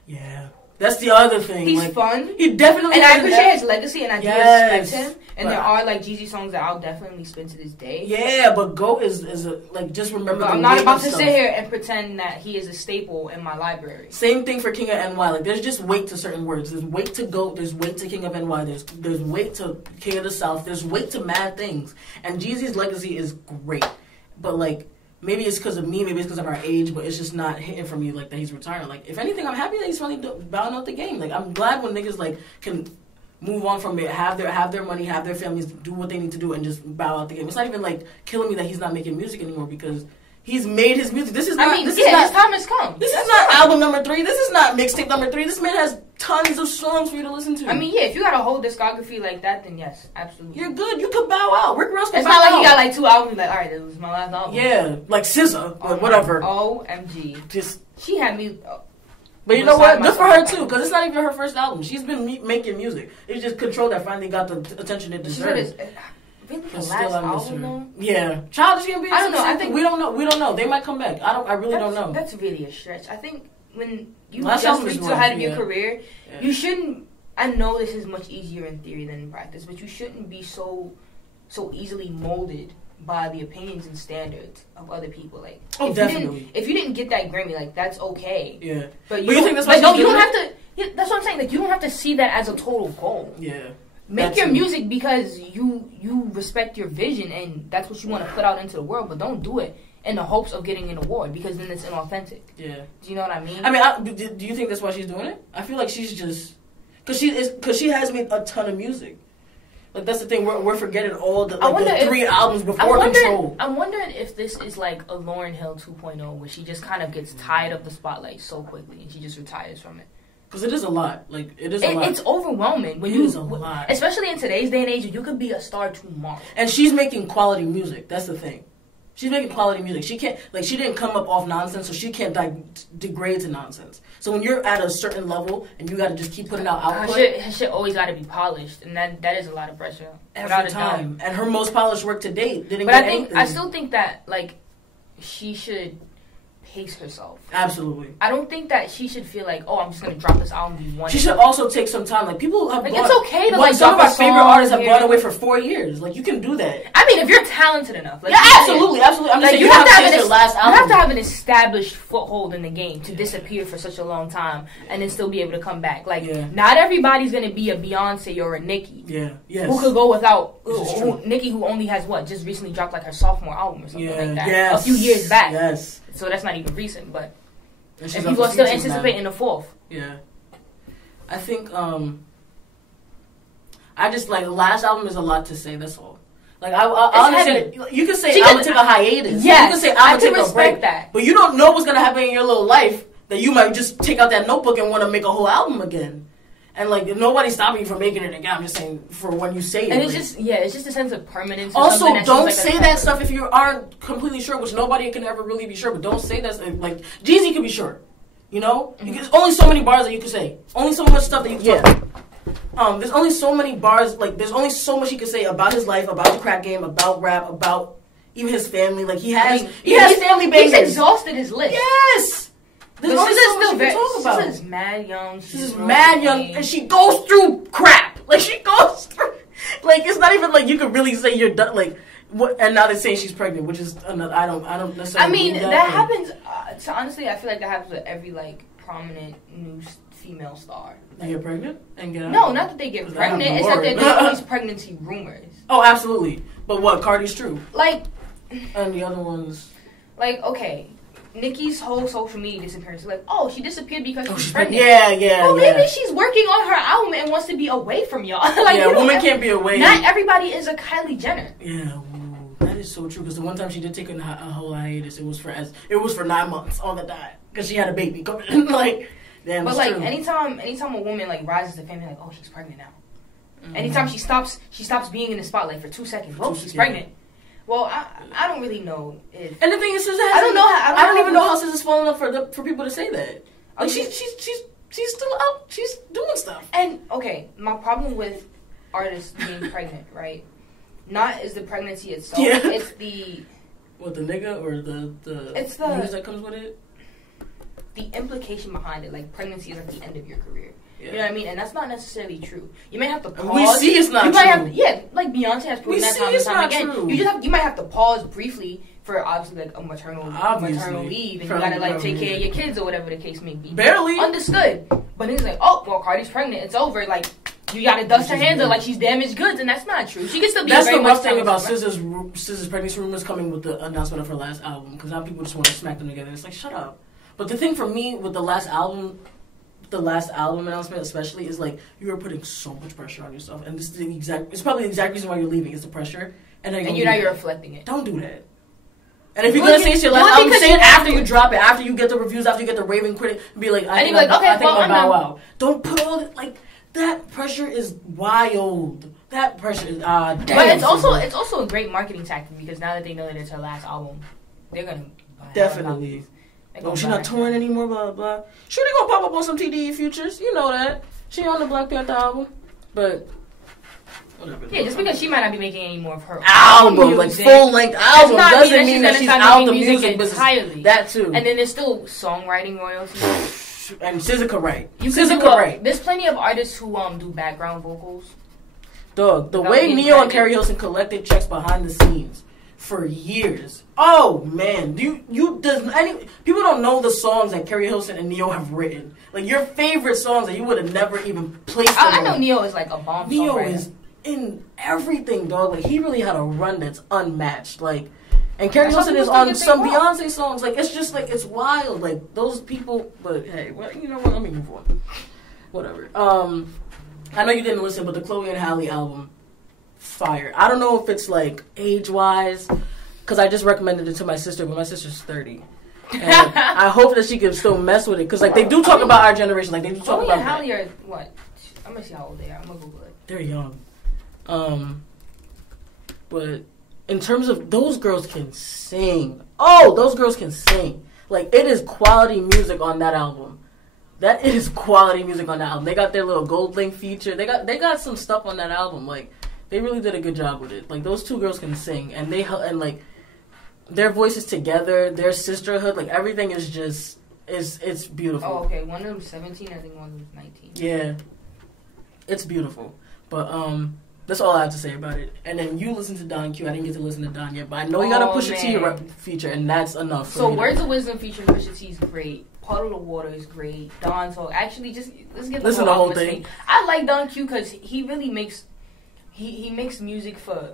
Yeah. That's the other thing. He's fun. He definitely. And I appreciate his legacy, and I do respect him. And there are like Jeezy songs that I'll definitely spin to this day. Yeah, but GOAT is a, like just remember. But I'm not about to sit here and pretend that he is a staple in my library. Same thing for King of NY. Like there's just weight to certain words. There's weight to GOAT. There's weight to King of NY. There's weight to King of the South. There's weight to mad things. And Jeezy's legacy is great, but like. Maybe it's because of me, maybe it's because of our age, but it's just not hitting for me like that he's retiring. Like, if anything, I'm happy that he's finally bowing out the game. Like, I'm glad when niggas, like, can move on from it, have their money, have their families, do what they need to do, and just bow out the game. It's not even, like, killing me that he's not making music anymore because he's made his music. This is not... his time has come. This is not album number 3. This is not mixtape number 3. This man has tons of songs for you to listen to. I mean, yeah, if you got a whole discography like that, then yes, absolutely. You're good. You could bow out. Rick Ross could bow out. It's not like you got like 2 albums, like, alright, this was my last album. Yeah, like SZA, or whatever. OMG. Just... She had me... But you know what? Good for her, too, because it's not even her first album. She's been making music. It's just Control that finally got the attention it deserves. Really, the last album, though? Yeah. Childish Gambino. I don't know. I think... We don't know. They might come back. I really don't know. That's really a stretch. I think when you just reach the height of your career, you shouldn't... I know this is much easier in theory than in practice, but you shouldn't be so easily molded by the opinions and standards of other people. Like, definitely. If you didn't get that Grammy, like, that's okay. Yeah. But you think that's what you don't have to... Yeah, that's what I'm saying. Like, you don't have to see that as a total goal. Yeah. Make your music because you respect your vision and that's what you want to put out into the world, but don't do it in the hopes of getting an award because then it's inauthentic. Yeah. Do you know what I mean? I mean, do you think that's why she's doing it? I feel like she's just... Because she has made a ton of music. Like, that's the thing. We're forgetting all the, the 3 albums before Control. I'm wondering if this is like a Lauryn Hill 2.0 where she just kind of gets tired of the spotlight so quickly and she just retires from it. Because it is a lot. Like, it is a lot. It's overwhelming. It is a lot. Especially in today's day and age, you could be a star tomorrow. And she's making quality music. That's the thing. She's making quality music. She can't, like, she didn't come up off nonsense, so she can't degrade to nonsense. So when you're at a certain level and you got to just keep putting out output, her shit always got to be polished, and that is a lot of pressure. Every time. And her most polished work to date didn't but get anything. I still think that like she should pace herself. Absolutely. I don't think that she should feel like, oh, I'm just gonna drop this album. She should also take some time. Like, people have it's okay to some of our favorite artists have gone away for 4 years. Like, you can do that. I mean, if you're talented enough. Like, yeah, absolutely. I'm just saying you have to have your last album. You have to have an established foothold in the game to disappear for such a long time and then still be able to come back. Like, not everybody's gonna be a Beyonce or a Nicki. Yeah. Yes. Who could go without Nicki, who only has just recently dropped like her sophomore album or something like that. Yes. A few years back. Yes. So that's not even recent, but and people are still anticipating the 4th. Yeah. I think I just like the last album is a lot to say. That's all. Like I understand. You can say I'm gonna take a hiatus. Yeah, you can say I'm gonna take a break. That. But you don't know what's gonna happen in your little life that you might just take out that notebook and want to make a whole album again. And like nobody's stopping you from making it again. I'm just saying for when you say it. And it's just it's just a sense of permanence. Also, don't say that stuff if you aren't completely sure, which nobody can ever really be sure. But don't say that. Like Jeezy can be sure. You know, there's only so many bars that you can say. Only so much stuff that you can talk. There's only so many bars. Like there's only so much he can say about his life, about the crack game, about rap, about even his family. Like he has family bangers. He's exhausted his list. Yes. There's only so much he can talk about. She's mad young. She's mad young, and she goes through crap. Like she goes through. Like it's not even like you could really say you're done. Like. What, and now they're saying she's pregnant, which is another, I don't necessarily. I mean, that happens. So honestly, I feel like that happens with every like prominent new female star. They get pregnant and get out. No, not that they get pregnant. It's that there's always pregnancy rumors. Oh, absolutely. But what? Cardi's true. Like, and the other ones. Like, okay, Nicki's whole social media disappearance is like, oh, she disappeared because she's pregnant. Yeah. Well, maybe she's working on her album and wants to be away from y'all. Like, yeah, woman can't be away. Not everybody is a Kylie Jenner. Yeah. That is so true because the one time she did take a whole hiatus, it was for 9 months on the diet because she had a baby. Like, damn. But like true. anytime a woman like rises to fame, like, oh, she's pregnant now. Mm-hmm. Anytime she stops being in the spotlight for 2 seconds. Whoa, she's pregnant. Well, I don't really know if. And the thing is, I don't even know how SZA's falling up for people to say that. Like she's still out. She's doing stuff. And okay, my problem with artists being pregnant, right? Not is the pregnancy itself. Yeah. It's the... What, the nigga or the it's the news that comes with it? The implication behind it. Like, pregnancy is at the end of your career. Yeah. You know what I mean? And that's not necessarily true. You may have to pause. We see it's not true. Like Beyonce has proven that time and time again. True. You might have to pause briefly for, obviously, like, a maternal leave. And you gotta, like, take care of your kids or whatever the case may be. Barely. Understood. But it's like, oh, well, Cardi's pregnant. It's over. Like... You gotta dust her hands up like she's damaged goods, and that's not true. She can still be. That's the rough thing about SZA's pregnancy rumors coming with the announcement of her last album, because now people just want to smack them together. It's like, shut up. But the thing for me with the last album announcement especially is like you are putting so much pressure on yourself, and this is it's probably the exact reason why you're leaving. It's the pressure, and you're reflecting it. Don't do that. And if you're gonna say it's your last album, say it after you drop it, after you get the reviews, after you get the raving critic, and be like, I think I'm Bow Wow. Don't put all it like. That pressure is wild. That pressure is damn. But it's also a great marketing tactic because now that they know that it's her last album, they're gonna buy definitely. Oh, she's not touring anymore. Blah blah. Sure, they gonna pop up on some TDE features. You know that she on the Black Panther album, but whatever. Yeah, just because she might not be making any more of her album, like full length album, doesn't mean that she's out the music business entirely. That too. And then there's still songwriting royalties. And SZA could write. SZA could write. There's plenty of artists who do background vocals. Dog, the way Neo and Carrie Hilson collected checks behind the scenes for years. Oh man, people don't know the songs that Carrie Hilson and Neo have written. Like your favorite songs that you would have never even placed. I know Neo is like a bomb. Neo is in everything, dog. Like he really had a run that's unmatched. Like. And Carrie Hilson is on some Beyonce songs. Like, it's just, like, it's wild. Like, those people... But, hey, well, you know what? Let me move on. Whatever. I know you didn't listen, but the Chloe and Halle album, fire. I don't know if it's, like, age-wise, because I just recommended it to my sister, but my sister's 30. And I hope that she can still mess with it, because, like, they do talk about our generation. Like, they do talk about... Halle are, what? I'm going to see how old they are. I'm going to Google it. They're young. But... In terms of, those girls can sing. Oh, those girls can sing. Like, it is quality music on that album. That is quality music on that album. They got their little Gold Link feature. They got some stuff on that album. Like, they really did a good job with it. Like, those two girls can sing. And like, their voices together, their sisterhood, like, everything is just, it's beautiful. Oh, okay. One of them's 17, I think one of them's 19. Yeah. It's beautiful. But, that's all I have to say about it. And then you listen to Don Q. I didn't get to listen to Don yet, but I know you got a Pusha T feature, and that's enough. So Words of Wisdom featuring Pusha T is great. Puddle of Water is great. Don Talk. Actually, just let's get the whole thing. I like Don Q because he really makes he makes music for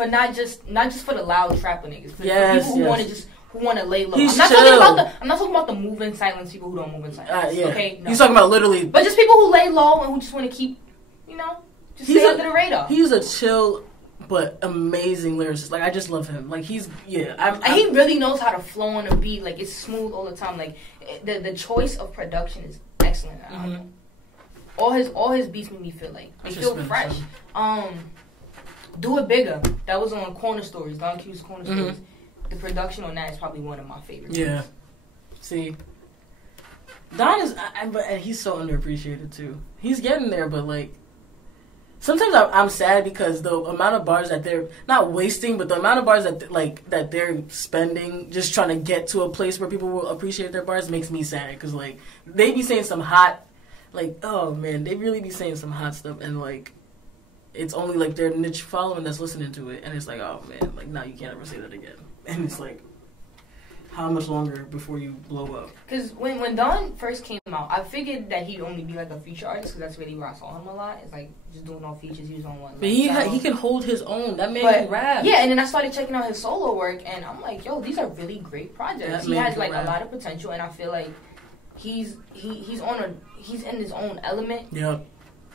not just for the loud trapper niggas. For people who who want to lay low. He's I'm not talking about the move in silence people who don't move in silence. Yeah. Okay, no. He's talking about literally, but just people who lay low and who just want to keep, just stay under the radar. He's a chill but amazing lyricist. Like I just love him. Like he's he really knows how to flow on a beat. Like it's smooth all the time. Like the choice of production is excellent. Mm-hmm. All his beats make me feel like they feel fresh. Do It Bigger. That was on Corner Stories. Don Q's Corner Stories. The production on that is probably one of my favorites. Yeah. See, Don is, and he's so underappreciated too. He's getting there, but like, sometimes I'm sad because the amount of bars that they're not wasting, but the amount of bars that they're spending just trying to get to a place where people will appreciate their bars makes me sad because like they be saying some hot, like oh man, they really be saying some hot stuff and like. It's only like their niche following that's listening to it, and it's like, oh man, like now you can't ever say that again. And it's like, how much longer before you blow up? Because when Don first came out, I figured that he'd only be like a feature artist, because that's really where I saw him a lot. It's like just doing all features. He was on one. But he can hold his own. That man can rap. Yeah, and then I started checking out his solo work, and I'm like, yo, these are really great projects. He has like a lot of potential, and I feel like he's in his own element. Yeah.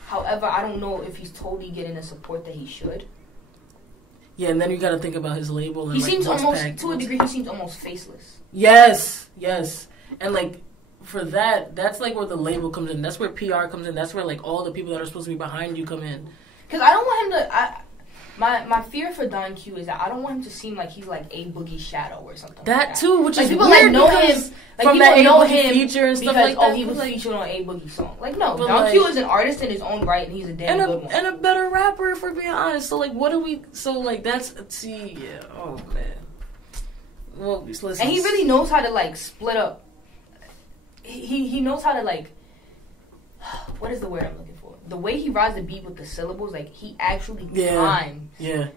However, I don't know if he's totally getting the support that he should. Yeah, and then you got to think about his label. And he seems almost, to a degree, he seems almost faceless. Yes. And like, for that's like where the label comes in. That's where PR comes in. That's where like all the people that are supposed to be behind you come in. Because I don't want him to... My fear for Don Q is that I don't want him to seem like he's like A-Boogie's shadow or something. That too, which is people weird like know him, like from people that know A-Boogie him feature and stuff like that. He was featured on A-Boogie song. Like no, but Don Q is an artist in his own right, and he's a damn good one and a better rapper, if we're being honest. So like, what do we? So like, that's yeah. Oh man. Well, listen. And he really knows how to like split up. He knows how to like. What is the word I'm looking for? The way he rides the beat with the syllables, like he actually climbs. Yeah.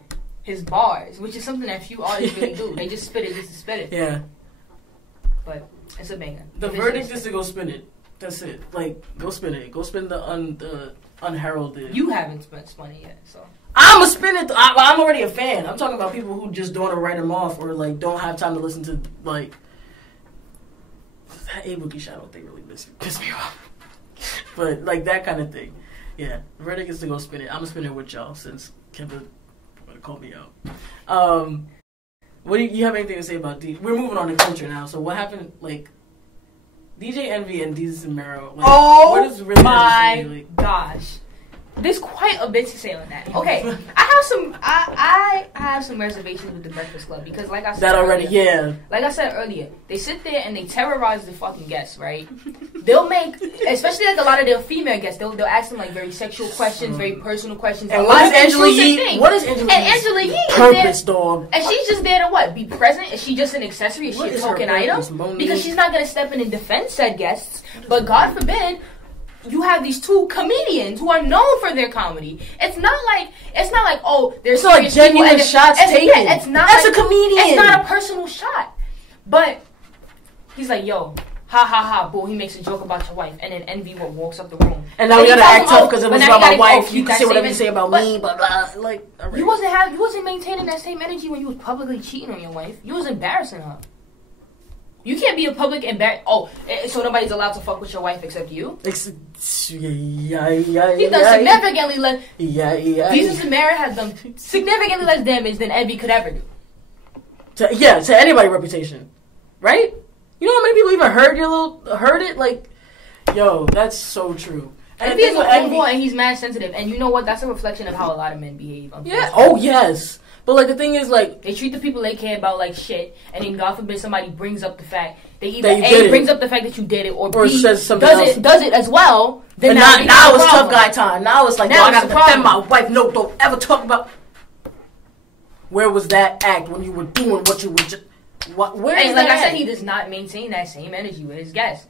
His bars, which is something that few artists really do. They just spit it just to spit it. Yeah. But it's a banger. The verdict is to go spin it. That's it. Like, go spin it. Go spin the unheralded. You haven't spun it yet, so. I'm a spin it. I'm already a fan. I'm talking about people who just don't want to write them off or like don't have time to listen to like that A-Boogie shadow thing really pissed me off. But like that kind of thing. Yeah. The verdict is to go spin it. I'm gonna spin it with y'all since Kemba call me out. What do you have anything to say about DJ? We're moving on to culture now. So what happened? Like DJ Envy and Desus Mero. Like, what is really my gosh, there's quite a bit to say on that. Okay, I have some reservations with the Breakfast Club because, like I said like I said earlier, they sit there and they terrorize the fucking guests, right? They'll make, especially like a lot of their female guests, they'll ask them like very sexual questions, very personal questions. And what is Angela Yee? What is Angela Yee? And Angela Yee purpose, dog. And she's just there to what? Be present? Is she just an accessory? Is she a token item? Because she's not gonna step in and defend said guests. But God forbid, you have these two comedians who are known for their comedy. It's not like oh, there's like genuine shots taken. Yeah, it's not. That's like, a comedian. It's not a personal shot. But he's like, yo, ha ha ha, boo. He makes a joke about your wife, and then Envy walks up the room. And now we gotta act tough because it was about my wife. You can say whatever you say about me, blah blah. Like, right. You wasn't maintaining that same energy when you was publicly cheating on your wife. You was embarrassing her. You can't be a public so nobody's allowed to fuck with your wife except you? He's done significantly less. Desus Mero has done significantly less damage than Envy could ever do. To anybody's reputation. Right? You know how many people even heard it? Like, yo, that's so true. Envy is a homeboy and he's mad sensitive. And you know what? That's a reflection of how a lot of men behave. Yeah. Oh, yes. But, like, the thing is, like... They treat the people they care about like shit, and then, God forbid, somebody brings up the fact... They either A, brings up the fact that you did it, or B, says something else. Does it as well, then now it's tough guy time. Now it's like, now I gotta defend my wife. No, don't ever talk about... Where was that act when you were doing what you were just... Where is like that I said, he does not maintain that same energy with his guests.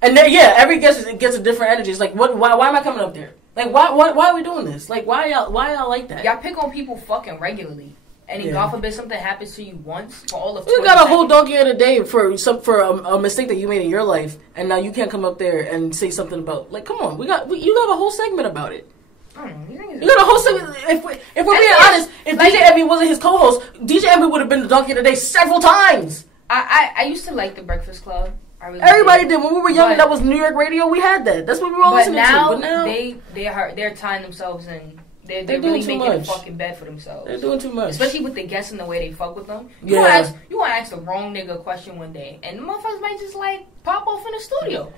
And then, every guest gets a different energy. It's like, why am I coming up there? Like, why are we doing this? Like, why y'all like that? Y'all pick on people fucking regularly. And then, God forbid, something happens to you once for all of 20 You got a whole donkey of the day for a mistake that you made in your life, and now you can't come up there and say something about, like, come on, you got a whole segment about it. I don't know. You got a whole segment. If we're being honest, if DJ Envy wasn't his co-host, DJ Envy would have been the donkey of the day several times. I used to like the Breakfast Club. Everybody did. When we were young, that was New York radio. We had that. That's what we were all listening to. But now they're tying themselves in. They're doing really too making much. a fucking bed for themselves. They're doing too much. Especially with the guests and the way they fuck with them. You want to ask the wrong nigga a question one day, and the motherfuckers might just like pop off in the studio.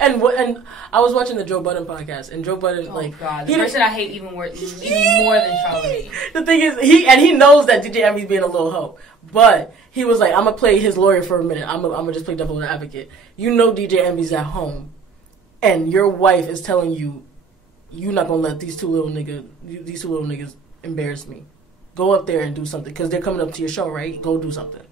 And I was watching the Joe Budden podcast, and Joe Budden the person I hate even more than Charlamagne. The thing is, he knows that DJ Envy's being a little hoe, but he was like, I'm gonna play his lawyer for a minute. I'm gonna just play devil's advocate. You know, DJ Envy's at home, and your wife is telling you, you're not gonna let these two little niggas embarrass me. Go up there and do something, because they're coming up to your show, right? Go do something.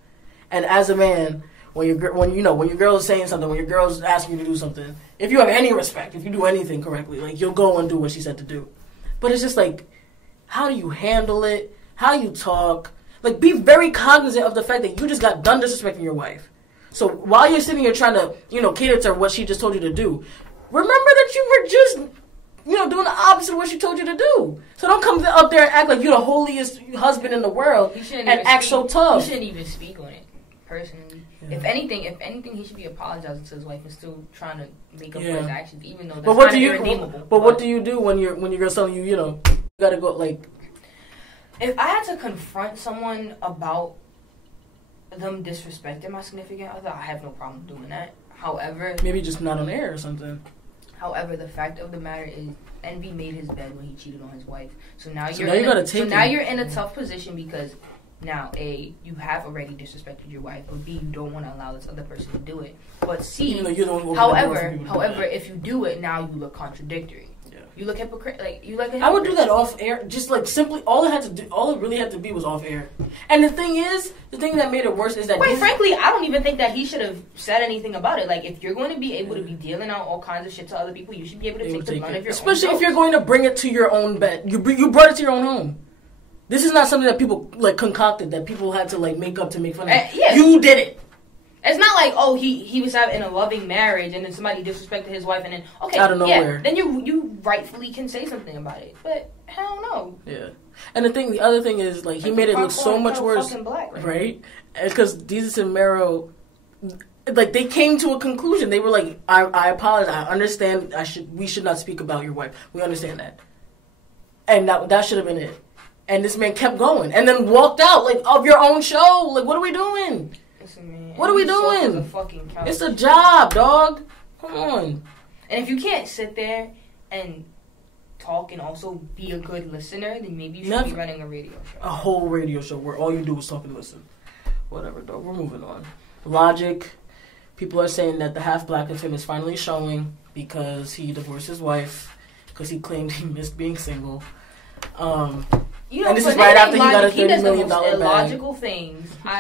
And as a man, when your girl is saying something, when your girl's asking you to do something, if you have any respect, if you do anything correctly, like, you'll go and do what she said to do. But it's just like, how do you handle it? How you talk? Like, be very cognizant of the fact that you just got done disrespecting your wife. So while you're sitting here trying to, cater to what she just told you to do, remember that you were just, doing the opposite of what she told you to do. So don't come up there and act like you're the holiest husband in the world and act so tough. You shouldn't even speak on it, personally. Yeah. If anything, he should be apologizing to his wife and still trying to make up for his actions, even though that's irredeemable. But what do you do when your girl's telling you, you gotta go, like... If I had to confront someone about them disrespecting my significant other, I have no problem doing that. However... Maybe just not on air or something. However, the fact of the matter is, Envy made his bed when he cheated on his wife. So now you're in a tough position because... Now, A, you have already disrespected your wife, but B, you don't want to allow this other person to do it. But C, however, if you do it, now you look contradictory. Yeah. You look hypocrite. I would do that off air, just like simply. All it really had to be was off air. And the thing that made it worse is that. Quite frankly, I don't even think that he should have said anything about it. Like, if you're going to be able to be dealing out all kinds of shit to other people, you should be able to take the brunt of your own. Especially if you're going to bring it to your own bed. You brought it to your own home. This is not something that people, like, concocted, that people had to, like, make up to make fun of. You did it. It's not like, he was in a loving marriage and then somebody disrespected his wife and then, out of nowhere. Then you rightfully can say something about it. But, hell no. Yeah. And the other thing is, like, he made it look so much worse. Black, right? Because Desus and Mero, like, they came to a conclusion. They were like, I apologize. I understand. We should not speak about your wife. We understand that. And that should have been it. And this man kept going. And then walked out, like, of your own show. Like, what are we doing? Listen, man. What are we doing? A fucking couch. It's a job, dog. Come on. And if you can't sit there and talk and also be a good listener, then maybe you should be running a radio show. A whole radio show where all you do is talk and listen. Whatever, dog. We're moving on. Logic. People are saying that the half-black of him is finally showing because he divorced his wife because he claimed he missed being single. And this is right after he got a $30 million bag. Illogical things I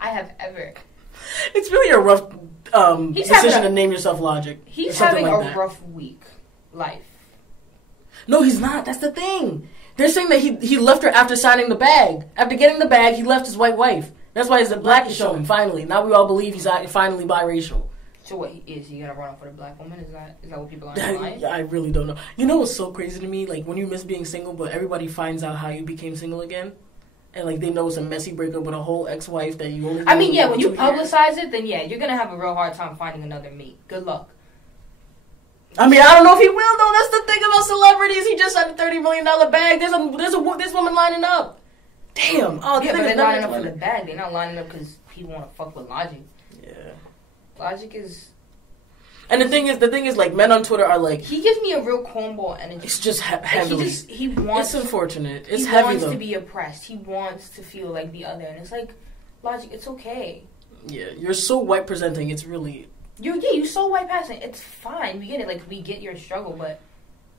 have ever. It's really a rough decision to name yourself Logic. He's having a rough week life. No, he's not. That's the thing. They're saying that he left her after signing the bag. After getting the bag, he left his white wife. That's why the Blacc is showing, finally. Now we all believe he's finally biracial. So what, is he gonna run off with a black woman? Is that what people are implying? I really don't know. You know what's so crazy to me? Like, when you miss being single, but everybody finds out how you became single again. And, like, they know it's a messy breakup with a whole ex-wife that you only... when you publicize it, then you're gonna have a real hard time finding another mate. Good luck. I mean, I don't know if he will, though. That's the thing about celebrities. He just had a $30 million bag. There's woman lining up. Damn. Oh, yeah, but they're lining up for the bag. They're not lining up because people want to fuck with Logic. Yeah. Logic is... And the thing is, like, men on Twitter are like... He gives me a real cornball energy. It's just heavily. He wants... It's unfortunate. It's he heavy, wants though. to be oppressed. He wants to feel like the other. And it's like, Logic, it's okay. Yeah, you're so white presenting. It's really... You're so white passing. It's fine. We get it. Like, we get your struggle, but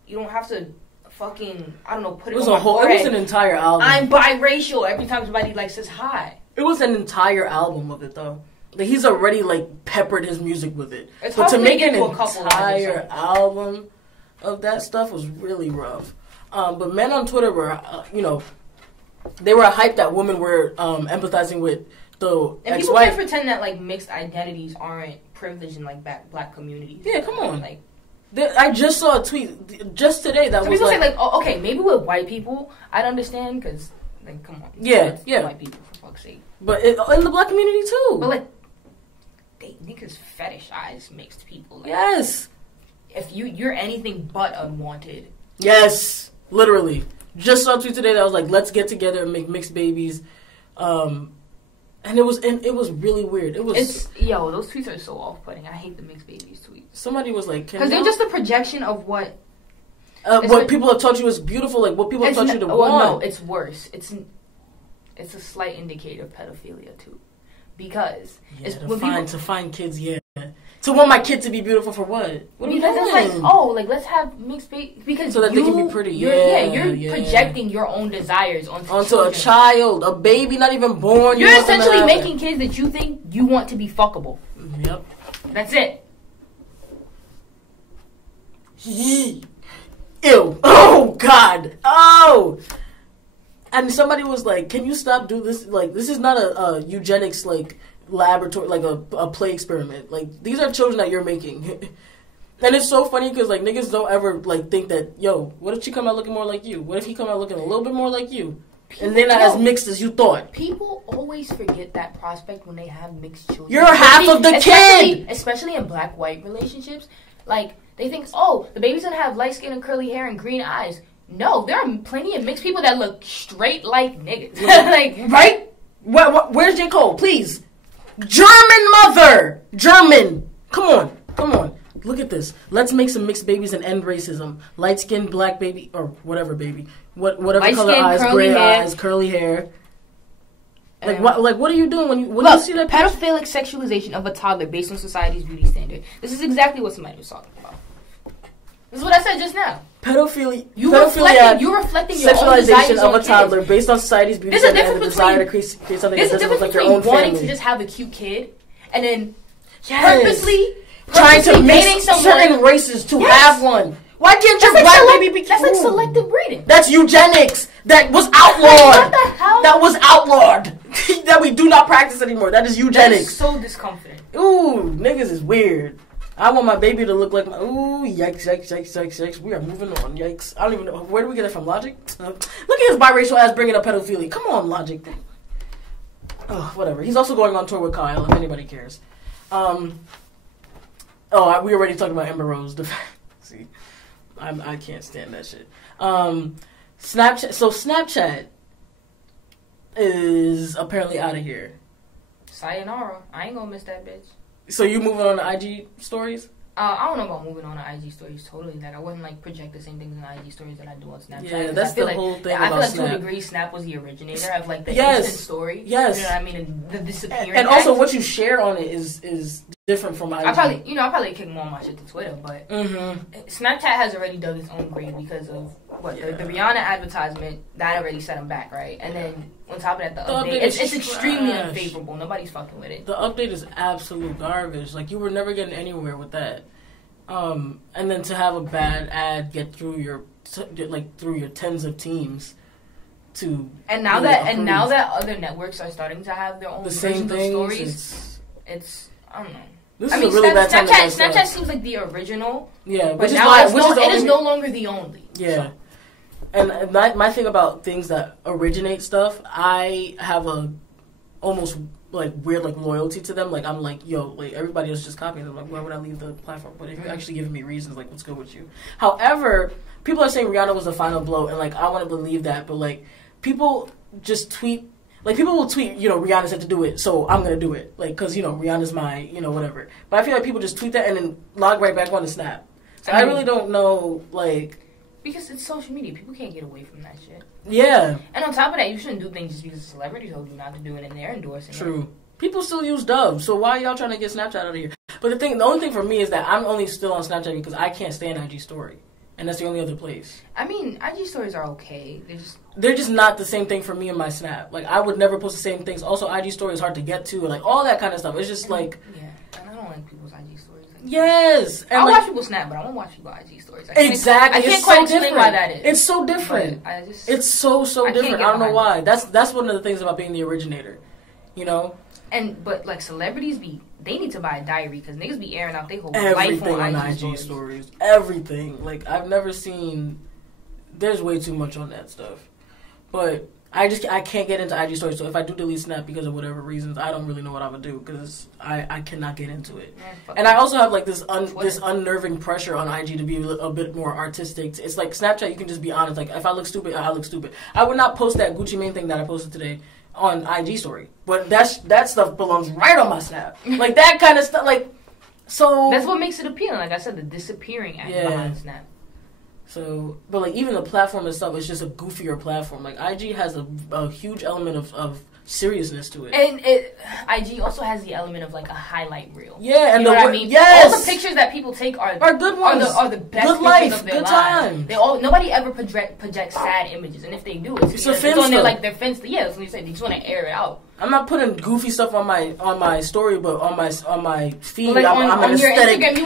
you don't have to fucking, I don't know, put it on my forehead. It was an entire album. I'm biracial every time somebody, like, says hi. It was an entire album of it, though. Like, he's already, like, peppered his music with it. It's but to make an entire album of that stuff was really rough. But men on Twitter were, they were hyped that women were empathizing with the and ex-wife. People can't pretend that, like, mixed identities aren't privileged in, like, black communities. Yeah, come on. Like, I just saw a tweet just today that was people say, like, oh, okay, maybe with white people, I'd understand because Like, come on. Yeah, It's white people, for fuck's sake. But in the black community too. But like, niggas fetishize mixed people. Like, yes. If you're anything but unwanted. Yes, literally. Just saw a tweet today that was like, "Let's get together and make mixed babies," and it was really weird. Those tweets are so off-putting. I hate the mixed babies tweets. Somebody was like, because they're just a projection of what people have taught you is beautiful, like what people have taught you to want. No, it's worse. It's a slight indicator of pedophilia too, because to find kids, to want my kid to be beautiful for what? What are you doing? It's like, let's have mixed babies because so that they can be pretty. You're projecting your own desires onto a child, a baby not even born. You're essentially making kids that you think you want to be fuckable. Yep, that's it. Ew! Oh God! Oh! And somebody was like, "Can you stop doing this? Like, this is not a eugenics like." Laboratory, like a play experiment. Like, these are children that you're making. And it's so funny because like niggas don't ever like think that, yo, what if she come out looking more like you? What if he come out looking a little bit more like you? And they're not as mixed as you thought. People always forget that prospect when they have mixed children. You're half of the kid! Especially in black-white relationships. Like, they think, oh, the baby's gonna have light skin and curly hair and green eyes. No, there are plenty of mixed people that look straight like niggas. Like, right? Where's J. Cole? Please. German mother! German! Come on. Look at this. Let's make some mixed babies and end racism. Light-skinned black baby, or whatever baby. Whatever light color eyes, gray eyes, curly hair. Like, what are you doing when you see that picture? Pedophilic sexualization of a toddler based on society's beauty standard. This is exactly what somebody was talking about. This is what I said just now. Pedophilia. You're reflecting your own desires of a toddler based on society's beauty standard and the desire to create something that doesn't look like your own family. Wanting to just have a cute kid and then purposely trying to mix certain races to have one. Why can't your black baby be cute? That's like selective breeding. That's eugenics. That was outlawed. What the hell? That was outlawed. That we do not practice anymore. That is eugenics. That is so discomforting. Ooh, niggas is weird. I want my baby to look like my... Ooh, yikes. We are moving on. Yikes. I don't even know. Where do we get that from? Logic? Look at his biracial ass bringing up pedophilia. Come on, Logic. Oh, whatever. He's also going on tour with Kyle, if anybody cares. We already talked about Amber Rose. See, I can't stand that shit. Snapchat. So Snapchat is apparently out of here. Sayonara. I ain't gonna miss that bitch. So you moving on to IG stories? I don't know about moving on to IG stories totally. Like, I wouldn't like project the same things in IG stories that I do on Snapchat. Yeah, that's the whole thing about Snap. I feel like to a degree, Snap was the originator of like the instant story. Yes. You know what I mean? And the disappearing. And also, what you share on it is different from IG. I probably kick more of my shit to Twitter, but Snapchat has already dug its own grave because of the Rihanna advertisement that already set them back, right? And then on top of that, the update it's extremely unfavorable. Nobody's fucking with it. The update is absolute garbage. Like, you were never getting anywhere with that. And then to have a bad ad get through your tens of teams to now that other networks are starting to have their own versions of stories, it's I don't know. This is a really bad time. Snapchat seems like the original. Yeah, but it is no longer the only. Yeah. So. And my thing about things that originate stuff, I have a almost like weird like loyalty to them. Like, I'm like, yo, like everybody else just copying them. Like, why would I leave the platform? But if you're actually giving me reasons, like, what's good with you? However, people are saying Rihanna was the final blow, and like I want to believe that, but like people just tweet. Like, people will tweet, Rihanna said to do it, so I'm going to do it. Like, because, Rihanna's my, whatever. But I feel like people just tweet that and then log right back on the Snap. So I really don't know, like... Because it's social media. People can't get away from that shit. Yeah. And on top of that, you shouldn't do things just because a celebrity told you not to do it and they're endorsing it. True. People still use Dove, so why are y'all trying to get Snapchat out of here? But the only thing for me is that I'm only still on Snapchat because I can't stand IG Story. And that's the only other place. I mean, IG stories are okay. They're just not the same thing for me and my Snap. Like, I would never post the same things. Also, IG story is hard to get to, and like all that kind of stuff. It's just like... Yeah, and I don't like people's IG stories. Yes! And I'll watch people Snap, but I won't watch people IG stories. Exactly. I can't quite explain why that is. It's so different. It's so different. I don't know why. That's one of the things about being the originator. But like celebrities they need to buy a diary because niggas be airing out their whole life on IG stories. Everything. Like, I've never seen. There's way too much on that stuff. But I can't get into IG stories. So if I do delete Snap because of whatever reasons, I don't really know what I'm gonna do because I cannot get into it. And I also have like this unnerving pressure on IG to be a bit more artistic. It's like Snapchat, you can just be honest. Like if I look stupid, I look stupid. I would not post that Gucci Mane thing that I posted today on IG story, but that stuff belongs right on my Snap. Like that kind of stuff. Like so that's what makes it appealing. Like I said, the disappearing act behind Snap. So, but like even the platform itself is just a goofier platform. Like IG has a huge element of seriousness to it, and IG also has the element of like a highlight reel. Yeah, and you know what I mean. Yes, all the pictures that people take are good ones. Are the best good pictures life, of their good lives. time. Nobody ever projects sad images, and if they do, it's on their like their fence. Yeah, that's what you said. They just want to air it out. I'm not putting goofy stuff on my story, but on my feed, like I'm on your aesthetic, Instagram,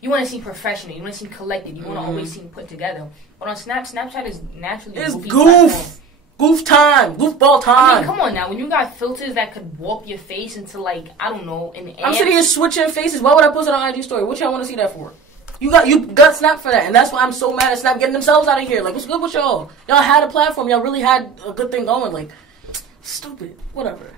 you want to see professional, you want to seem collected, you want to always seem put together. But on Snapchat is naturally it's goofy goof time, goofball time. I mean, come on now, when you got filters that could warp your face into like I don't know, I'm sitting here switching faces. Why would I post it on IG story? What y'all want to see that for? You got Snap for that, and that's why I'm so mad at Snap getting themselves out of here. Like, what's good with y'all? Y'all had a platform. Y'all really had a good thing going. Like, stupid. Whatever.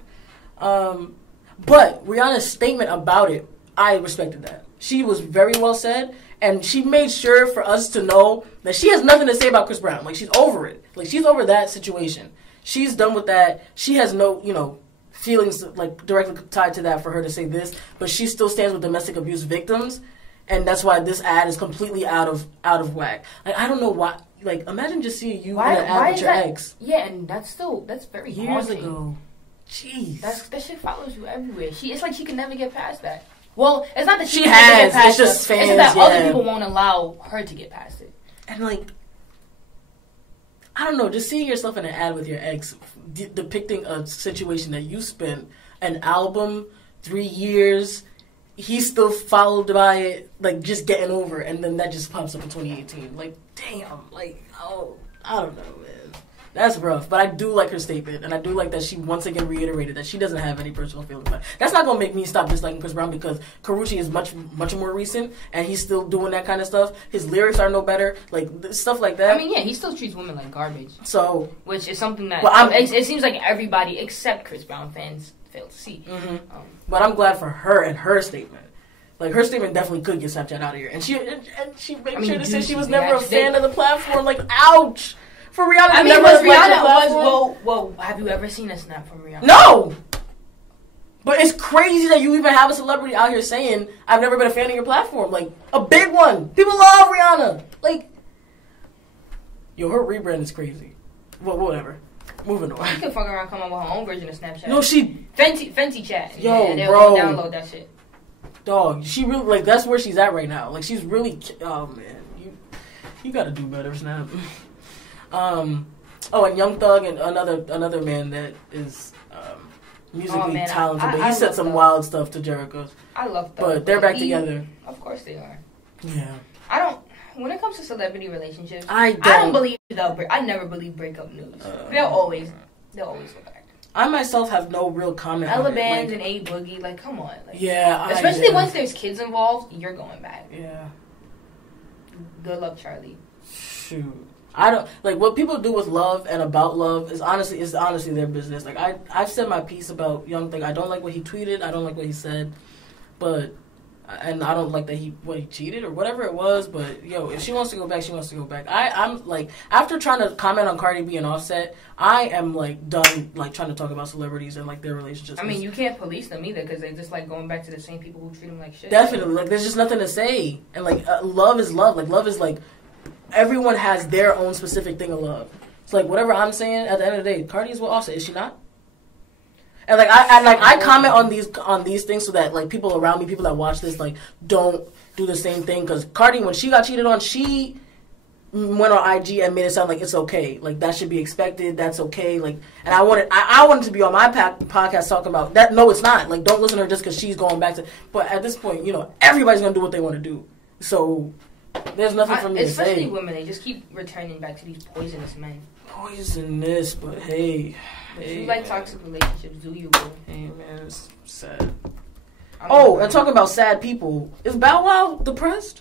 But Rihanna's statement about it, I respected that. She was very well said, and she made sure for us to know that she has nothing to say about Chris Brown. Like, she's over it. Like, she's over that situation. She's done with that. She has no, feelings, like, directly tied to that for her to say this, but she still stands with domestic abuse victims, and that's why this ad is completely out of whack. Like, I don't know why. Like, imagine just seeing you in an ad with your ex. Yeah, and that's very years haunting. ago. Jeez. That shit follows you everywhere. It's like she can never get past that. Well, it's not that she has. Can never get past it's just fans. It's that other people won't allow her to get past it. And like, I don't know, just seeing yourself in an ad with your ex, depicting a situation that you spent an album, 3 years, he's still followed by it, like just getting over, and then that just pops up in 2018. Like, damn, like, oh, I don't know, man. That's rough, but I do like her statement, and I do like that she once again reiterated that she doesn't have any personal feelings about it. That's not going to make me stop disliking Chris Brown because Karrueche is much more recent, and he's still doing that kind of stuff. His lyrics are no better, like stuff like that. I mean, yeah, he still treats women like garbage. So, which is something that it seems like everybody except Chris Brown fans fail to see. Mm-hmm. But I'm glad for her and her statement. Like, her statement definitely could get Snapchat out of here, and she made sure to say she was never a fan of the platform. Like, ouch. For Rihanna, I mean, well, have you ever seen a snap from Rihanna? No! But it's crazy that you even have a celebrity out here saying, I've never been a fan of your platform. Like, a big one. People love Rihanna. Like, yo, her rebrand is crazy. Well, whatever. Moving on. She can fuck around, come up with her own version of Snapchat. No, she... Fenty chat. Yo, they'll bro. download that shit. Dog, she really, like, that's where she's at right now. Like, she's really... Oh, man. You gotta do better, Snap. And Young Thug and another man that is musically talented, but he said some wild stuff to Jericho. I love Thug, but they're back together. Of course they are. Yeah. When it comes to celebrity relationships, I don't believe I never believe breakup news. They'll always go back. I myself have no real comment. Ella Bands and A-Boogie, like, come on. Like, yeah. Especially once there's kids involved, you're going back. Yeah. Good luck, Charlie. Shoot. I don't like what people do with love and about love is honestly their business. Like I've said my piece about Young Thug. I don't like what he tweeted. I don't like what he said, and I don't like that he cheated or whatever it was. But yo, if she wants to go back, she wants to go back. I'm like, after trying to comment on Cardi B and Offset, I am like done like trying to talk about celebrities and like their relationships. I mean, you can't police them either because they just like going back to the same people who treat them like shit. Definitely, like there's just nothing to say. And like love is love. Like love is like. Everyone has their own specific thing of love. It's like whatever I'm saying. At the end of the day, Cardi is with Offset, is she not? And like I comment on these things so that like people around me, people that watch this, like don't do the same thing. Because Cardi, when she got cheated on, she went on IG and made it sound like it's okay, like that should be expected. That's okay. Like, and I wanted to be on my podcast talking about that. No, it's not. Like, don't listen to her just because she's going back to. But at this point, everybody's gonna do what they want to do. So. There's nothing for me to say. Especially women, they just keep returning back to these poisonous men. Poisonous, but hey. If you like toxic relationships, do you, bro? Hey, man, it's sad. And talking about sad people, is Bow Wow depressed?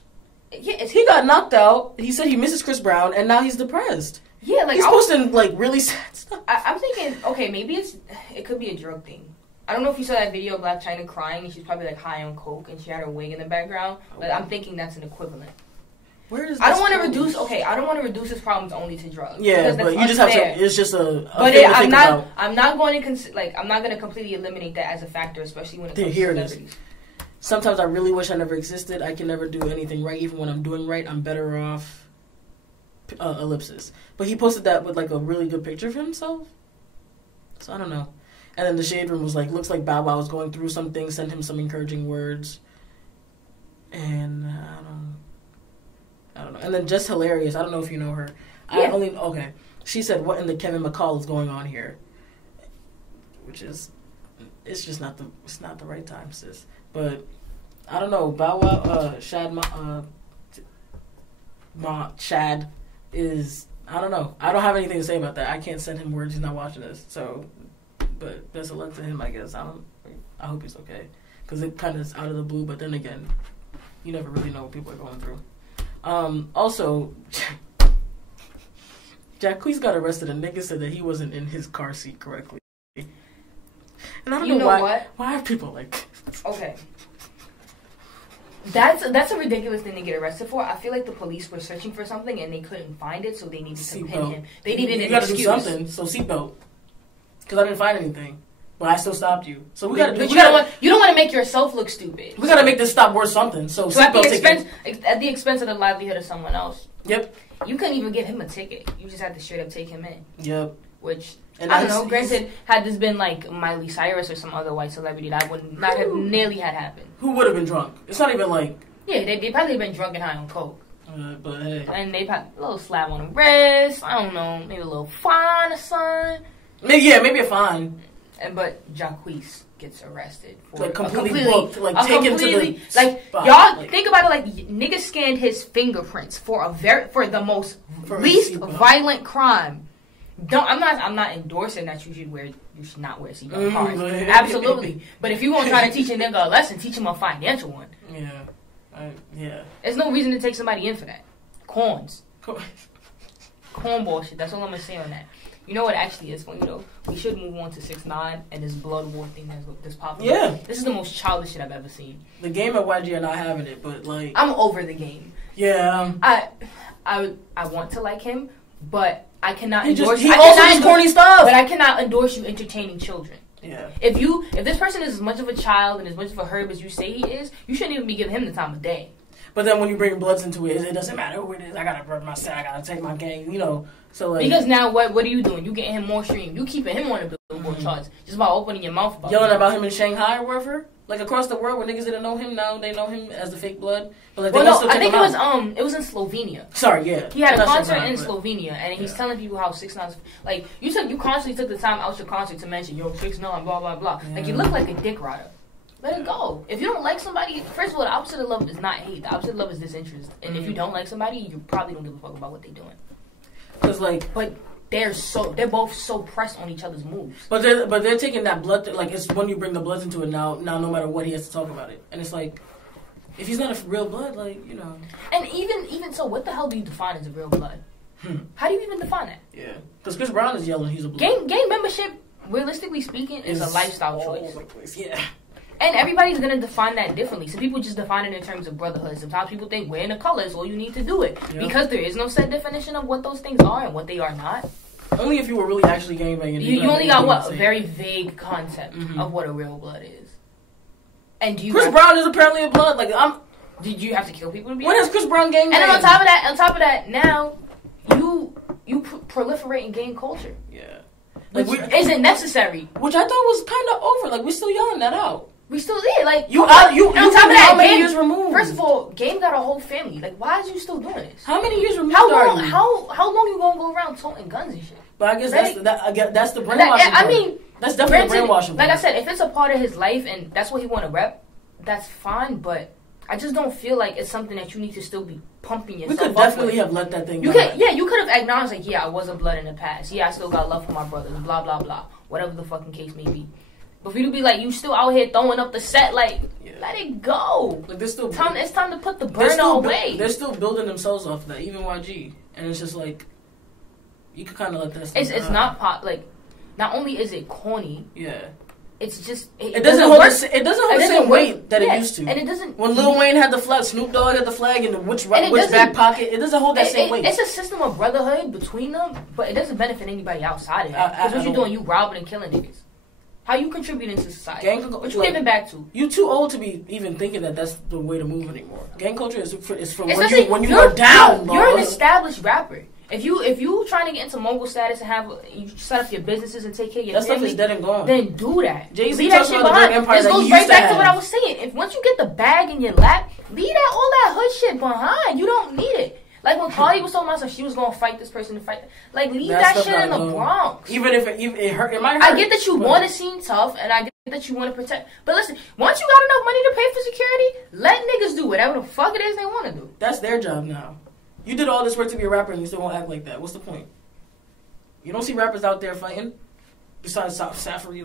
Yeah, he got knocked out. He said he misses Chris Brown, and now he's depressed. Yeah, like he's posting like really sad stuff. I'm thinking, okay, maybe it could be a drug thing. I don't know if you saw that video of Black Chyna crying and she's probably like high on coke and she had her wig in the background, but I'm thinking that's an equivalent. Where is I don't want to reduce. Okay, I don't want to reduce his problems only to drugs. Yeah, but you just have to. It's just a. But I'm not going to I'm not going to completely eliminate that as a factor, especially when it comes to celebrities. Sometimes I really wish I never existed. I can never do anything right. Even when I'm doing right, I'm better off. Ellipsis. But he posted that with like a really good picture of himself. So I don't know. And then the Shade Room was like, looks like Bow Wow was going through something. Send him some encouraging words. And I don't know. And then Just Hilarious. I don't know if you know her. Yeah. Okay. She said, "What in the Kevin McCall is going on here?" Which is, it's just not the right time, sis. But I don't know. Bow Wow, Shad is, I don't know. I don't have anything to say about that. I can't send him words. He's not watching this. So, but best of luck to him, I guess. I hope he's okay. Because it kind of is out of the blue. But then again, you never really know what people are going through. Also, Jacquees got arrested. A nigga said that he wasn't in his car seat correctly. And I don't know why. Why are people like... Okay. That's a ridiculous thing to get arrested for. I feel like the police were searching for something and they couldn't find it, so they needed to pin him. They needed an excuse. You gotta do something, so seatbelt. Because I didn't find anything. But I still stopped you. So we gotta do... You don't want to make yourself look stupid. We gotta make this stop worth something. So at the expense of the livelihood of someone else. Yep. You couldn't even give him a ticket. You just had to straight up take him in. Yep. Which... And I don't know. Granted, had this been like Miley Cyrus or some other white celebrity, that would not have nearly had happened. Who would have been drunk? It's not even like... Yeah, they probably been drunk and high on coke. But hey. And they had a little slap on the wrist. I don't know. Maybe a little fine or something. Maybe a fine. But Jacquees gets arrested for like completely booked, like taken to the like spot. Y'all think about it, like niggas scanned his fingerprints for the most least violent crime. I'm not endorsing that you should not wear seatbelt in cars. Absolutely. But if you want to try to teach a nigga a lesson, teach him a financial one. Yeah. Yeah. There's no reason to take somebody in for that. Corns. Cornball shit. That's all I'm gonna say on that. You know what actually is funny though? We should move on to 6ix9ine and this blood war thing that's popping. Yeah. This is the most childish shit I've ever seen. The Game and YG are not having it, but like I'm over the Game. Yeah. I want to like him, but I cannot endorse. He also does corny stuff. But I cannot endorse you entertaining children. Yeah. If this person is as much of a child and as much of a herb as you say he is, you shouldn't even be giving him the time of day. But then when you bring Bloods into it, it doesn't matter who it is. I gotta burn my set. I gotta take my gang. You know. So like, because now what are you doing? You getting him more stream. You keeping him on the Billboard charts just by opening your mouth about yelling about him in Shanghai or wherever. Like across the world, where niggas didn't know him, now they know him as the fake Blood. But like, I think it was in Slovenia. Sorry, yeah. He had a concert in Slovenia, and he's telling people how 6ix9ine's like you constantly took the time out your concert to mention 6ix9ine, blah blah blah. Yeah. Like you look like a dick rider. Let it go. If you don't like somebody, first of all, the opposite of love is not hate. The opposite of love is disinterest. And if you don't like somebody, you probably don't give a fuck about what they're doing. But they're both so pressed on each other's moves. But they're taking that Blood like it's when you bring the Bloods into it now no matter what he has to talk about it. And it's like if he's not a real Blood, like, you know. And even so, what the hell do you define as a real Blood? How do you even define that? Yeah. Because Chris Brown is yelling he's a Blood. Gang membership, realistically speaking, is a lifestyle choice. Yeah. And everybody's going to define that differently. Some people just define it in terms of brotherhood. Sometimes people think wearing the color is all you need to do it. Yep. Because there is no set definition of what those things are and what they are not. Only if you were really actually gangbanging. You only got a very vague concept of what a real Blood is. And Chris Brown is apparently a Blood. Like did you have to kill people to be? When has Chris Brown gangbanged? And then on top of that, now you proliferate in gang culture. Yeah. Which isn't necessary. Which I thought was kind of over. Like we're still yelling that out. We still did. Like you on top of that, how many years removed? First of all, Game got a whole family. Like, why is you still doing this? How many years removed? How long you gonna go around toting guns and shit? But I guess that's the brainwashing. I mean, that's definitely the brainwashing. Like I said, if it's a part of his life and that's what he want to rep, that's fine. But I just don't feel like it's something that you need to still be pumping yourself. We could definitely have let that thing. You could have acknowledged like, yeah, I was a Blood in the past. Yeah, I still got love for my brothers. Blah blah blah. Whatever the fucking case may be. But for you to be like, you still out here throwing up the set, like, let it go. Like it's time to put the burner away. They're still building themselves off of that, even YG. And it's just like, You could kind of let that. It's not like. Not only is it corny. Yeah. It's just it doesn't hold the same weight that it used to. And it doesn't. When Lil Wayne had the flag, Snoop Dogg had the flag in which back pocket. It doesn't hold that same weight. It's a system of brotherhood between them, but it doesn't benefit anybody outside of it. Because what you doing? You robbing and killing niggas. How you contributing to society? What you giving back to? You too old to be even thinking that that's the way to move anymore. Gang culture is for when you are down. You're an established rapper. If you trying to get into mogul status and you set up your businesses and take care of your family, stuff is dead and gone. Then do that. Jay-Z leave that shit behind. This goes right back to what I was saying. If once you get the bag in your lap, leave all that hood shit behind. You don't need it. Like when Cardi was talking about she was gonna fight this person to fight. Like leave that shit in the Bronx. Even if it hurt, it might hurt. I get that you want to seem tough, and I get that you want to protect. But listen, once you got enough money to pay for security, let niggas do whatever the fuck it is they want to do. That's their job now. You did all this work to be a rapper and you still won't act like that. What's the point? You don't see rappers out there fighting? Besides Safari,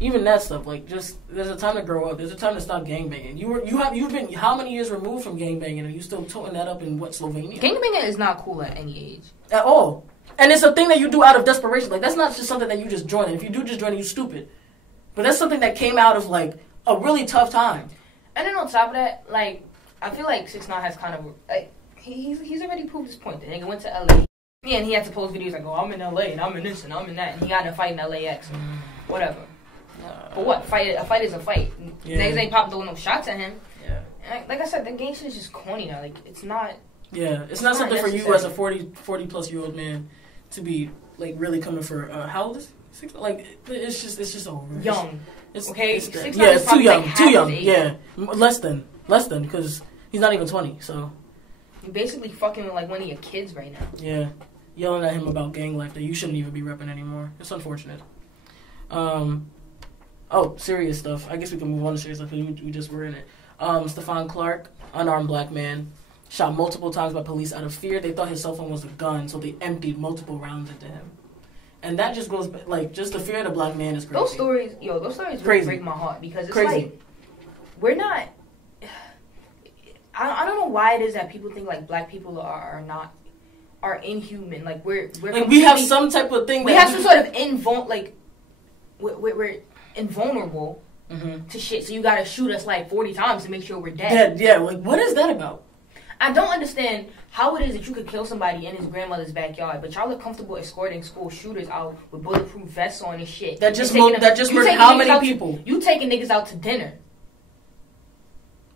even that stuff, there's a time to grow up. There's a time to stop gangbanging. You've been how many years removed from gangbanging and you still toting that up in Slovenia? Gangbanging is not cool at any age. At all. And it's a thing that you do out of desperation. Like, that's not just something that you just join. And if you do just join it, you're stupid. But that's something that came out of, a really tough time. And then on top of that, I feel like 6ix9ine has kind of he's already proved his point. The nigga went to LA, yeah, and he had to post videos I'm in LA and I'm in this and I'm in that, and he got in a fight in LAX, whatever. But what? A fight is a fight. Yeah. Niggas ain't popping throwing no shots at him. Yeah. And like I said, the gang shit is just corny now. It's not. Yeah, it's not something necessary. For you as a 40 plus year old man to be really coming for. How old is he? It's just over. Young. It's too young. Too young. Yeah, less than because. He's not even 20, so... You're basically fucking with, one of your kids right now. Yeah. Yelling at him about gang life that you shouldn't even be repping anymore. It's unfortunate. Serious stuff. I guess we can move on to serious stuff because we just were in it. Stephon Clark, unarmed black man, shot multiple times by police out of fear. They thought his cell phone was a gun, so they emptied multiple rounds into him. And that just goes... just the fear of the black man is crazy. Those stories really break my heart because it's crazy. We're not... I don't know why it is that people think black people are inhuman. We have some type of thing. We have some sort of we're invulnerable to shit. So you gotta shoot us 40 times to make sure we're dead. Yeah. What is that about? I don't understand how it is that you could kill somebody in his grandmother's backyard, but y'all are comfortable escorting school shooters out with bulletproof vests on and shit. That just murdered how many people? You taking niggas out to dinner.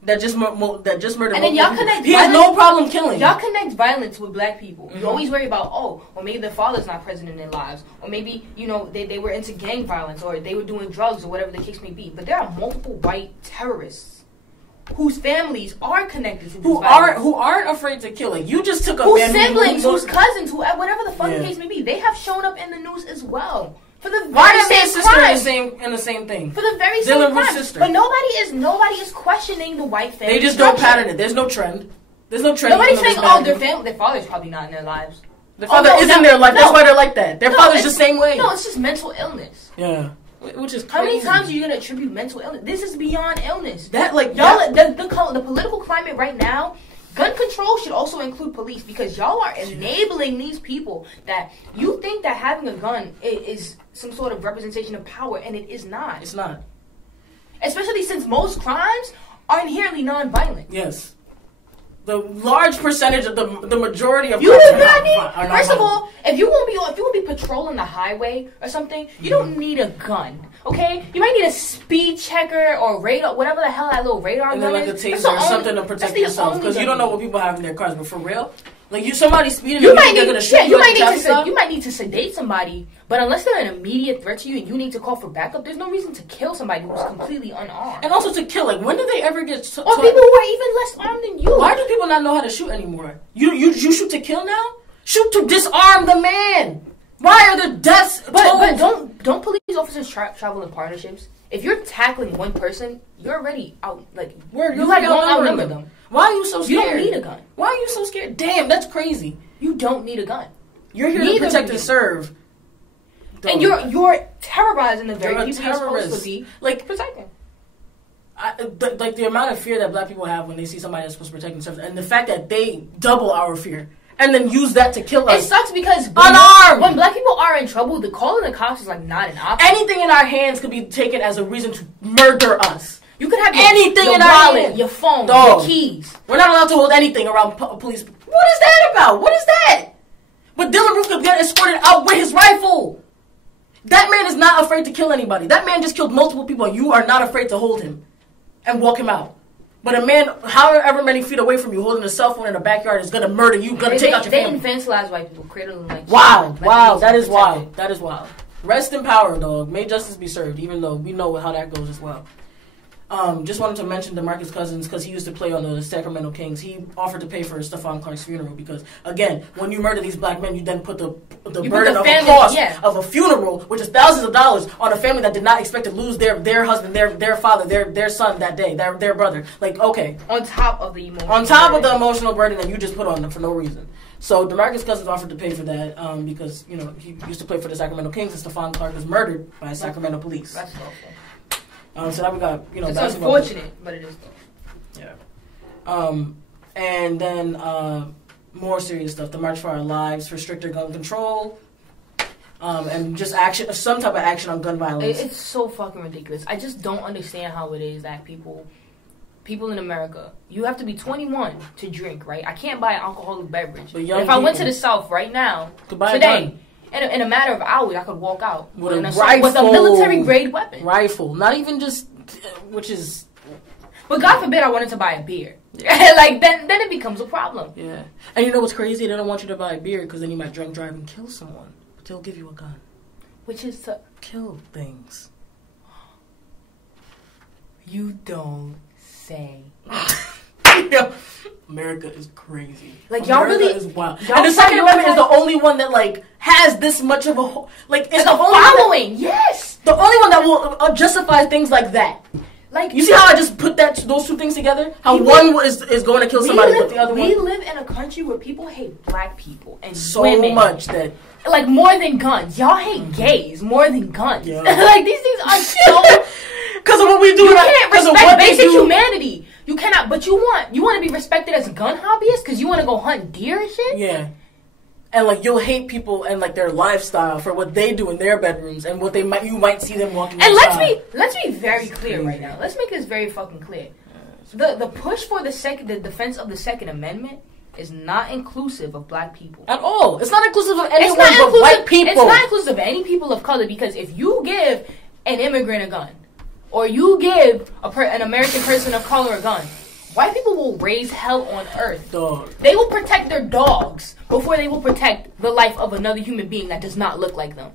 That just murdered. And then y'all connect. He has no problem killing. Y'all connect violence with black people. You always worry about or maybe their father's not present in their lives, or maybe they were into gang violence, or they were doing drugs, or whatever the case may be. But there are multiple white terrorists whose families are connected to this violence. Who aren't afraid to kill. You just took a whose siblings, whose cousins, whatever the fucking case may be, they have shown up in the news as well. For the very same crime. In the same thing. For the very same crime. But nobody is questioning the white family. They just don't pattern it. There's no trend. Nobody's saying, their father's probably not in their lives. Their father is in their life. That's why they're like that. Their father's the same way. No, it's just mental illness. Yeah. Which is crazy. How many times are you gonna attribute mental illness? This is beyond illness. The political climate right now. Gun control should also include police because y'all are enabling these people that you think that having a gun is some sort of representation of power, and it is not. It's not. Especially since most crimes are inherently non-violent. Yes. The large percentage of the majority of you do not need. First of all, if you won't be patrolling the highway or something, you don't need a gun. Okay, you might need a speed checker or radar, whatever the hell that little radar and gun then is. A taser or something to protect yourself because you don't know what people have in their cars. But for real, somebody speeding, you might need to sedate somebody, but unless they're an immediate threat to you and you need to call for backup, there's no reason to kill somebody who's completely unarmed. And also to kill, when did they ever get? Or people who are even less armed than you. Why do people not know how to shoot anymore? You shoot to kill now? Shoot to disarm the man. Why are the deaths? But don't police officers travel in partnerships? If you're tackling one person, you're already out. You're outnumber them. Why are you so scared? You don't need a gun. Why are you so scared? Damn, that's crazy. You don't need a gun. You're here to protect and serve. And you're terrorizing the very people you're supposed to be protecting. The amount of fear that black people have when they see somebody that's supposed to protect themselves, and the fact that they double our fear. and then use that to kill us. It sucks because unarmed. When black people are in trouble, calling the cops is like not an option. Anything in our hands could be taken as a reason to murder us. You could have anything your in our wallet, hands. your phone, Dog. your keys. We're not allowed to hold anything around police. What is that about? What is that? But Dylan Roof could get escorted out with his rifle. That man is not afraid to kill anybody. That man just killed multiple people, and you are not afraid to hold him and walk him out. But a man, however many feet away from you, holding a cell phone in the backyard is going to murder you, going to take out your family. They infantilize white people, cradle them like wow, that is wild. It. That is wild. Rest in power, dog. May justice be served, even though we know how that goes as well. Just wanted to mention DeMarcus Cousins because he used to play on the Sacramento Kings. He offered to pay for Stephon Clark's funeral because, again, when you murder these black men, you then put the burden of the cost of a funeral, which is thousands of dollars, on a family that did not expect to lose their husband, their father, their son that day, their brother. Like, okay. On top of the emotional burden that you just put on them for no reason. So DeMarcus Cousins offered to pay for that because, you know, he used to play for the Sacramento Kings and Stephon Clark was murdered by Sacramento police. That's awful. So now we got, you know, it's unfortunate, but it is though. Yeah. And then more serious stuff. The March for Our Lives for stricter gun control. And just action, some type of action on gun violence. It's so fucking ridiculous. I just don't understand how it is that people in America, you have to be 21 to drink, right? I can't buy an alcoholic beverage. But if I went to the South right now, today, in a matter of hours, I could walk out with a military grade weapon. Rifle, not even just, which is. But God forbid I wanted to buy a beer. Like then it becomes a problem. Yeah, and you know what's crazy? They don't want you to buy a beer because then you might drunk drive and kill someone. But they'll give you a gun, which is to kill things. You don't say. America is crazy. Like America y'all really is wild. And the Second Amendment is the only one that like has this much of a it's the only following. Yes, the only one that will justify things like that. Like you see how I just put those two things together? How one is going to kill somebody, but the other one. We live in a country where people hate black people and so women. Much that like more than guns. Y'all hate gays more than guns. Yeah. Like these things are so. Because of what we do. You can't respect basic humanity. You cannot, but you want to be respected as a gun hobbyist because you want to go hunt deer and shit. Yeah, and like you'll hate people and like their lifestyle for what they do in their bedrooms and what you might see them walking. And outside. let's be very clear right now. Let's make this very fucking clear. The push for the defense of the Second Amendment is not inclusive of black people at all. It's not inclusive of anyone but white people. It's not inclusive of any people of color because if you give an immigrant a gun. Or you give an American person of color a gun, white people will raise hell on earth. Dog. They will protect their dogs before they will protect the life of another human being that does not look like them.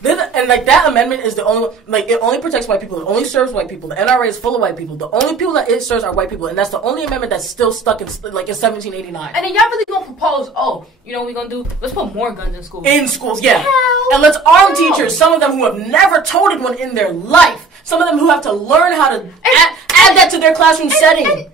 And like that amendment is the only, like it only protects white people. It only serves white people. The NRA is full of white people. The only people that it serves are white people, and that's the only amendment that's still stuck in 1789. And then y'all really gonna propose? Oh, you know what we gonna do? Let's put more guns in schools. In schools, yeah. And let's arm teachers. Some of them who have never toted one in their life. Some of them who have to learn how to add that to their classroom setting.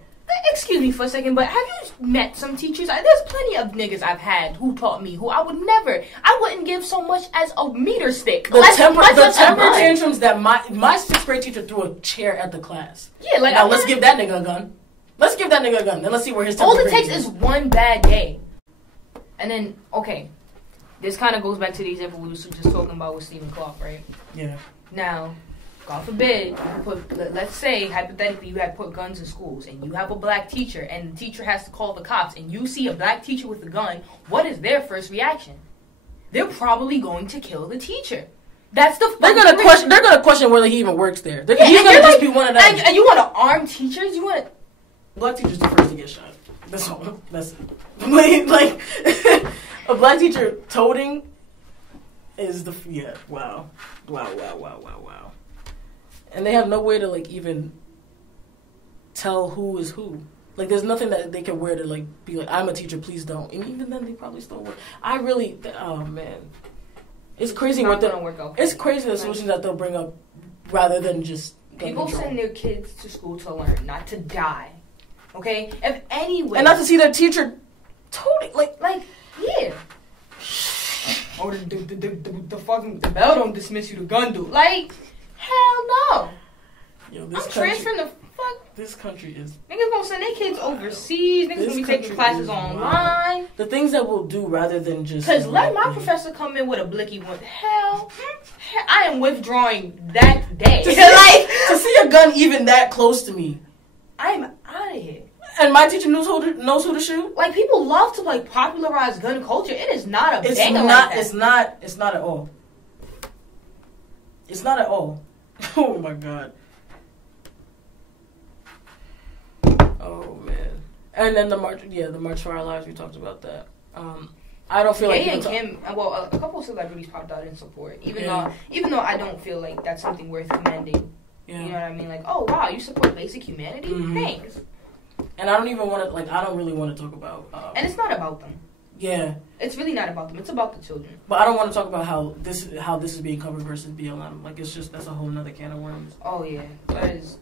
Excuse me for a second, but have you met some teachers? There's plenty of niggas I've had who taught me who I wouldn't give so much as a meter stick. The temper tantrums that my sixth grade teacher threw a chair at the class. Yeah, like now let's give that nigga a gun. Let's give that nigga a gun. Then let's see where his temper. All it takes is one bad day, and then okay, this kind of goes back to the example we were just talking about with Stephon Clark, right? Yeah. Now, God forbid, let's say, hypothetically, you had put guns in schools, and you have a black teacher, and the teacher has to call the cops, and you see a black teacher with a gun, what is their first reaction? They're probably going to kill the teacher. That's the They're gonna question whether he even works there. He's gonna just be one of them. And you want to arm teachers? You want black teachers the first to get shot. That's all. That's it. Like a black teacher toting is the wow. And they have no way to like even tell who is who. Like there's nothing that they can wear to like be like I'm a teacher, please don't. And even then they probably still work. Oh man, it's crazy it's crazy the solutions that they'll bring up rather than just people send their kids to school to learn, not to die. Okay, if anyway, and not to see their teacher toting like yeah. Oh, the fucking bell don't dismiss you, the gun do. Like, hell no. Yo, I'm transferring the fuck. This country is... Niggas gonna send their kids overseas. Niggas gonna be taking classes online. The things that we'll do rather than just... Because let my professor come in with a blicky one. Hell, I am withdrawing that day. To see a gun even that close to me. I'm out of here. And my teacher knows who to shoot? Like, people love to, like, popularize gun culture. It is not a It's banger not, like that. It's not at all. It's not at all. Oh, my God. Oh, man. And then the March for Our Lives, we talked about that. I don't feel like... and Kim, well, a couple of celebrities popped out in support. Even though I don't feel like that's something worth commending. Yeah. You know what I mean? Like, oh, wow, you support basic humanity? Mm-hmm. Thanks. And I don't even want to, I don't really want to talk about... and it's not about them. Yeah. It's really not about them. It's about the children. But I don't want to talk about how this is being covered versus BLM. Like, it's just, that's a whole nother can of worms. Oh, yeah. That is...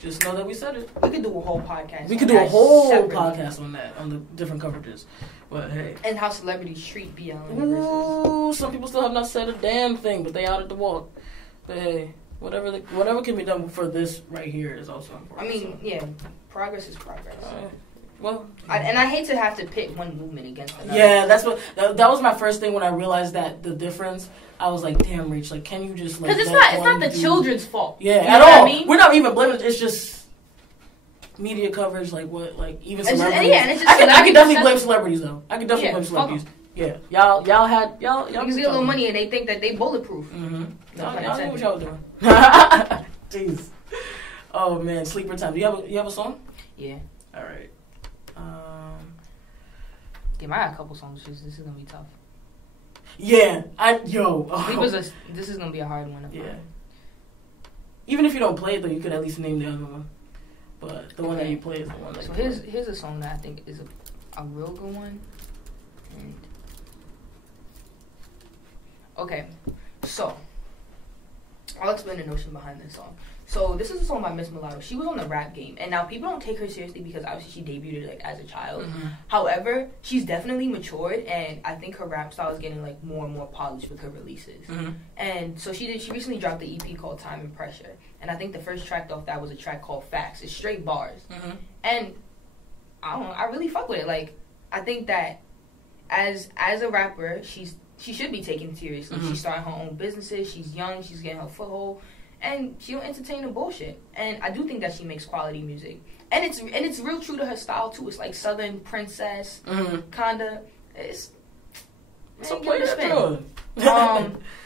Just know that we said it. We could do a whole podcast. We could do a whole podcast on that, on the different coverages. But, hey. And how celebrities treat BLM. Ooh, some people still have not said a damn thing, but they out at the walk. But, hey, whatever can be done for this right here is also important. I mean, yeah, progress is progress. Well, and I hate to have to pit one movement against another. Yeah, that's what that was my first thing when I realized that the difference. I was like, damn, Rach, like, can you just like? Because it's not the children's fault. Yeah, you at know all. What I mean? We're not even blaming it. It's just media coverage, like what, like even celebrities. And it's just I can definitely blame celebrities though. I can definitely blame celebrities. Yeah, y'all niggas get a little money and they think that they bulletproof. Mm-hmm. Y'all know what y'all doing. Jeez. Oh man, sleeper time. Do you have a song? Yeah. All right. Damn, I got a couple songs. This is gonna be tough. Yeah, This is gonna be a hard one. Yeah. Even if you don't play it though, you could at least name the other one. But the one that you play is the one that. So here's a song that I think is a real good one. And okay, so I'll explain the notion behind this song. So this is a song by Miss Mulatto. She was on the rap game, and now people don't take her seriously because obviously she debuted like as a child. Mm-hmm. However, she's definitely matured, and I think her rap style is getting like more and more polished with her releases. Mm-hmm. And so she recently dropped the EP called Time and Pressure, and I think the first track off that was a track called Facts. It's straight bars, mm-hmm. and I don't know, I really fuck with it. Like, I think that as a rapper, she should be taken seriously. Mm-hmm. She's starting her own businesses. She's young. She's getting her foothold. And she don't entertain the bullshit. And I do think that she makes quality music. And it's real true to her style too. It's like Southern princess, kinda. It's so play that good.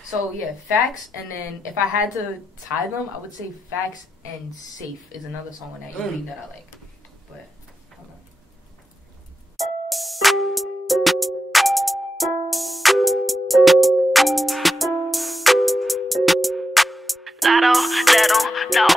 So yeah, Facts, and then if I had to tie them, I would say Facts and Safe is another song on that EP that I like. But hold on. Let 'em know.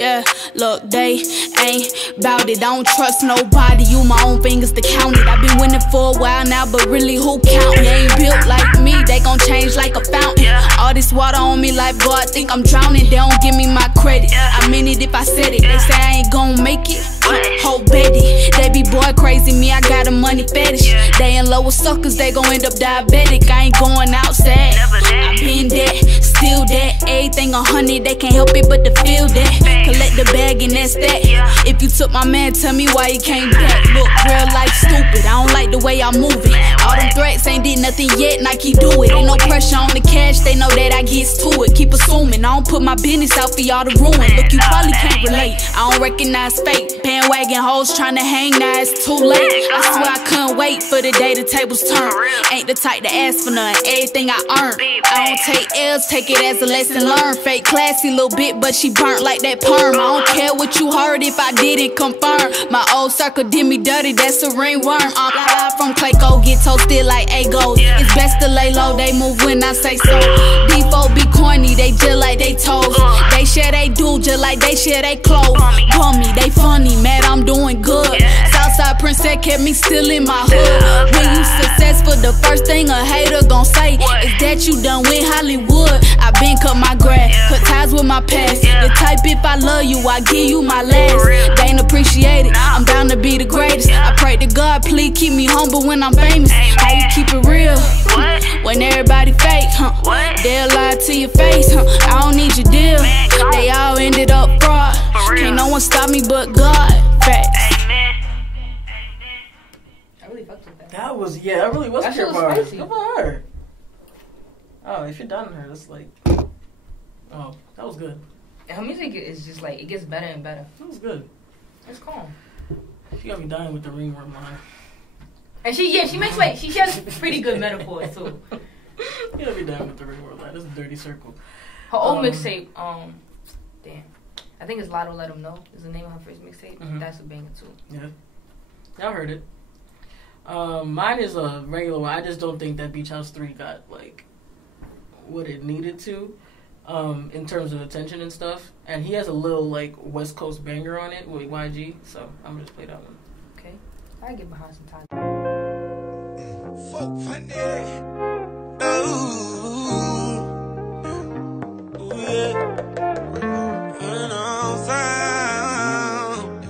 Yeah. Look, they ain't bout it. I don't trust nobody. You my own fingers to count it. I've been winning for a while now, but really who count? They ain't built like me. They gon' change like a fountain. All this water on me, lifeguard, think I'm drowning. They don't give me my credit. I meant it if I said it. They say I ain't gon' make it. Hope Betty. They be boy crazy, me I got a money fetish. They in love with suckers, they gon' end up diabetic. I ain't going outside. I been that, still that. Everything 100, they can't help it but to feel that. Collect the bag and that's that. If you took my man, tell me why he came back. Look, real life stupid, I don't like the way I'm moving. All them threats ain't did nothing yet, Nike do it. Ain't no pressure on the cash, they know that I gets to it. Keep assuming, I don't put my business out for y'all to ruin. Look, you probably can't relate, I don't recognize fate. Bandwagon hoes tryna hang, now it's too late. I swear I couldn't wait for the day the tables turn. Ain't the type to ask for none, everything I earn. I don't take L's, take it as a lesson learned. Fake classy little bit, but she burnt like that perm. I don't care what you heard if I didn't confirm. My old circle did me dirty, that's a ringworm. I'm live from Clayco, get toasted like A-Gold. It's best to lay low, they move when I say so. D4 be corny, they just like they toes. They share they do just like they share they clothes. Bummy, they funny, mad I'm doing good. Southside princess kept me still in my hood. When you successful, the first thing a hater gon' say is that you done with Hollywood. I been cut my grass. Cut ties with my past. The type if I love you, I give you my last. They ain't appreciate it. I'm bound to be the greatest. I pray to God, please keep me humble when I'm famous. How you keep it real when everybody fake, huh? They'll lie to your face, huh? I don't need your deal. They all ended up fraud. Can't no one stop me but God. Facts. That was, yeah, that really was That pure shit was bar. spicy. Good for her. Oh, if you're done with her, that's like, oh, that was good. And her music is just like, it gets better and better. That was good. It's calm. She got me dying with the ringworm line. And she makes like, she has pretty good metaphors too. You got me dying with the ringworm line. That's a dirty circle. Her old mixtape, damn. I think it's Lotto Let 'Em Know is the name of her first mixtape. Mhm. That's a banger too. Yeah. Y'all heard it. Mine is a regular one. I just don't think that Beach House 3 got, like, what it needed to, in terms of attention and stuff. And he has a little, like, West Coast banger on it with YG, so I'm gonna just play that one. Okay. I get behind some time. Folk funny. Ooh. Ooh, yeah. You know, sound.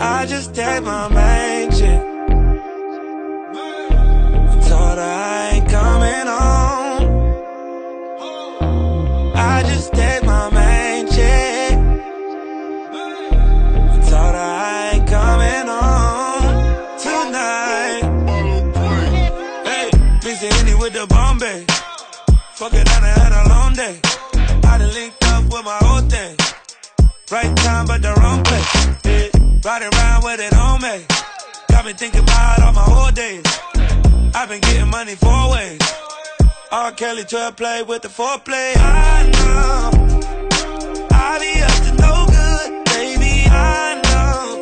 I just tagged my main chick. Told her I ain't coming home. I just tagged my main chick. Told her I ain't coming home tonight. Hey, mix the Henny with the Bombay. Fuck it, I done had a long day. I done linked up with my whole thing. Right time, but the wrong place. Yeah. Riding around with it on me. Got me thinking about all my whole days. I've been getting money 4 ways. R. Kelly 12 play with the foreplay. I know I be up to no good, baby. I know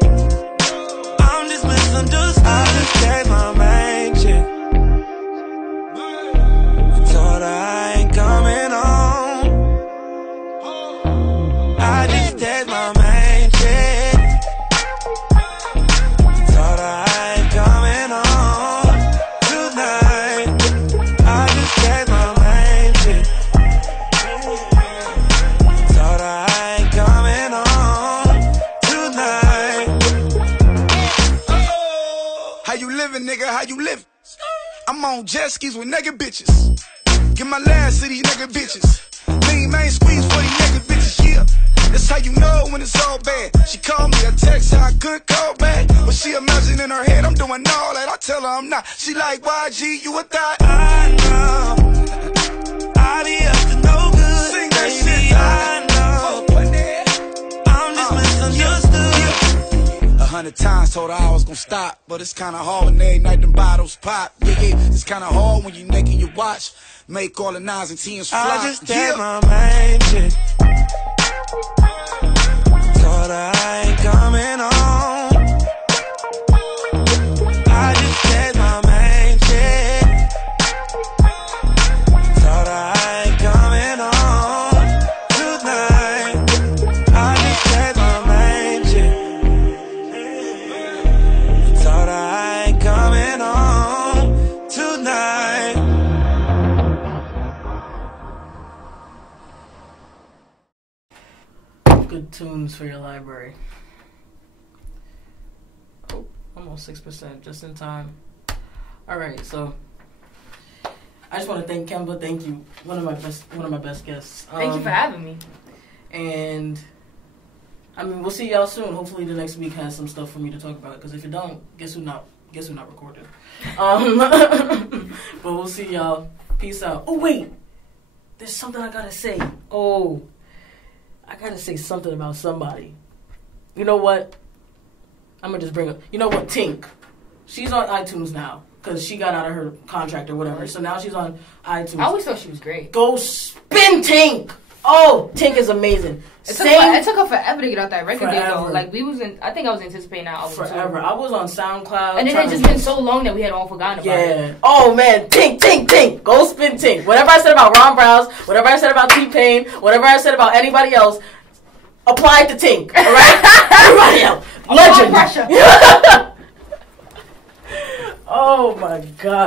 I'm just misunderstood. I just gave my main chick. Told her I ain't coming home. I just text my main chick. Told her I ain't coming home tonight. I just text my main chick. Told her I ain't coming home tonight. How you living, nigga? How you living? I'm on jet skis with nigga bitches. Get my last to these nigga bitches. Lean main squeeze for these nigga bitches, yeah. That's how you know when it's all bad. She called me a text, I could call back. But she imagine in her head I'm doing all that. I tell her I'm not. She like, YG, you a thought? I know I be up to no good. Sing that baby, shit, I know I'm just misunderstood. 100 times told her I was gonna stop. But it's kinda hard when every night them bottles pop. Yeah, yeah, it's kinda hard when you naked your watch. Make all the 9s and 10s fly. I just text my main chick. Told her I ain't coming home. I just text my main chick. Told her I ain't coming home tonight. I just text my main chick. Told her I ain't coming home tonight. Good tunes for your library. Oh, almost 6%, just in time. All right, so I just want to thank Kemba. Thank you, one of my best guests. Thank you for having me. And I mean, we'll see y'all soon. Hopefully, the next week has some stuff for me to talk about. Because if it don't, guess who not recorded. But we'll see y'all. Peace out. Oh wait, there's something I gotta say. I gotta say something about somebody. You know what? I'm gonna just bring up. You know what? Tink. She's on iTunes now because she got out of her contract or whatever. So now she's on iTunes. I always thought she was great. Go spin Tink. Oh, Tink is amazing. It took her forever to get out that record deal though. Like I think I was anticipating that album forever. too. I was on SoundCloud. And then it just been so long that we had all forgotten about it. Oh man, Tink. Go spin Tink. Whatever I said about Ron Browz, whatever I said about T-Pain, whatever I said about anybody else, apply to Tink. Alright? Everybody else. Legend. Pressure. Oh Oh my god.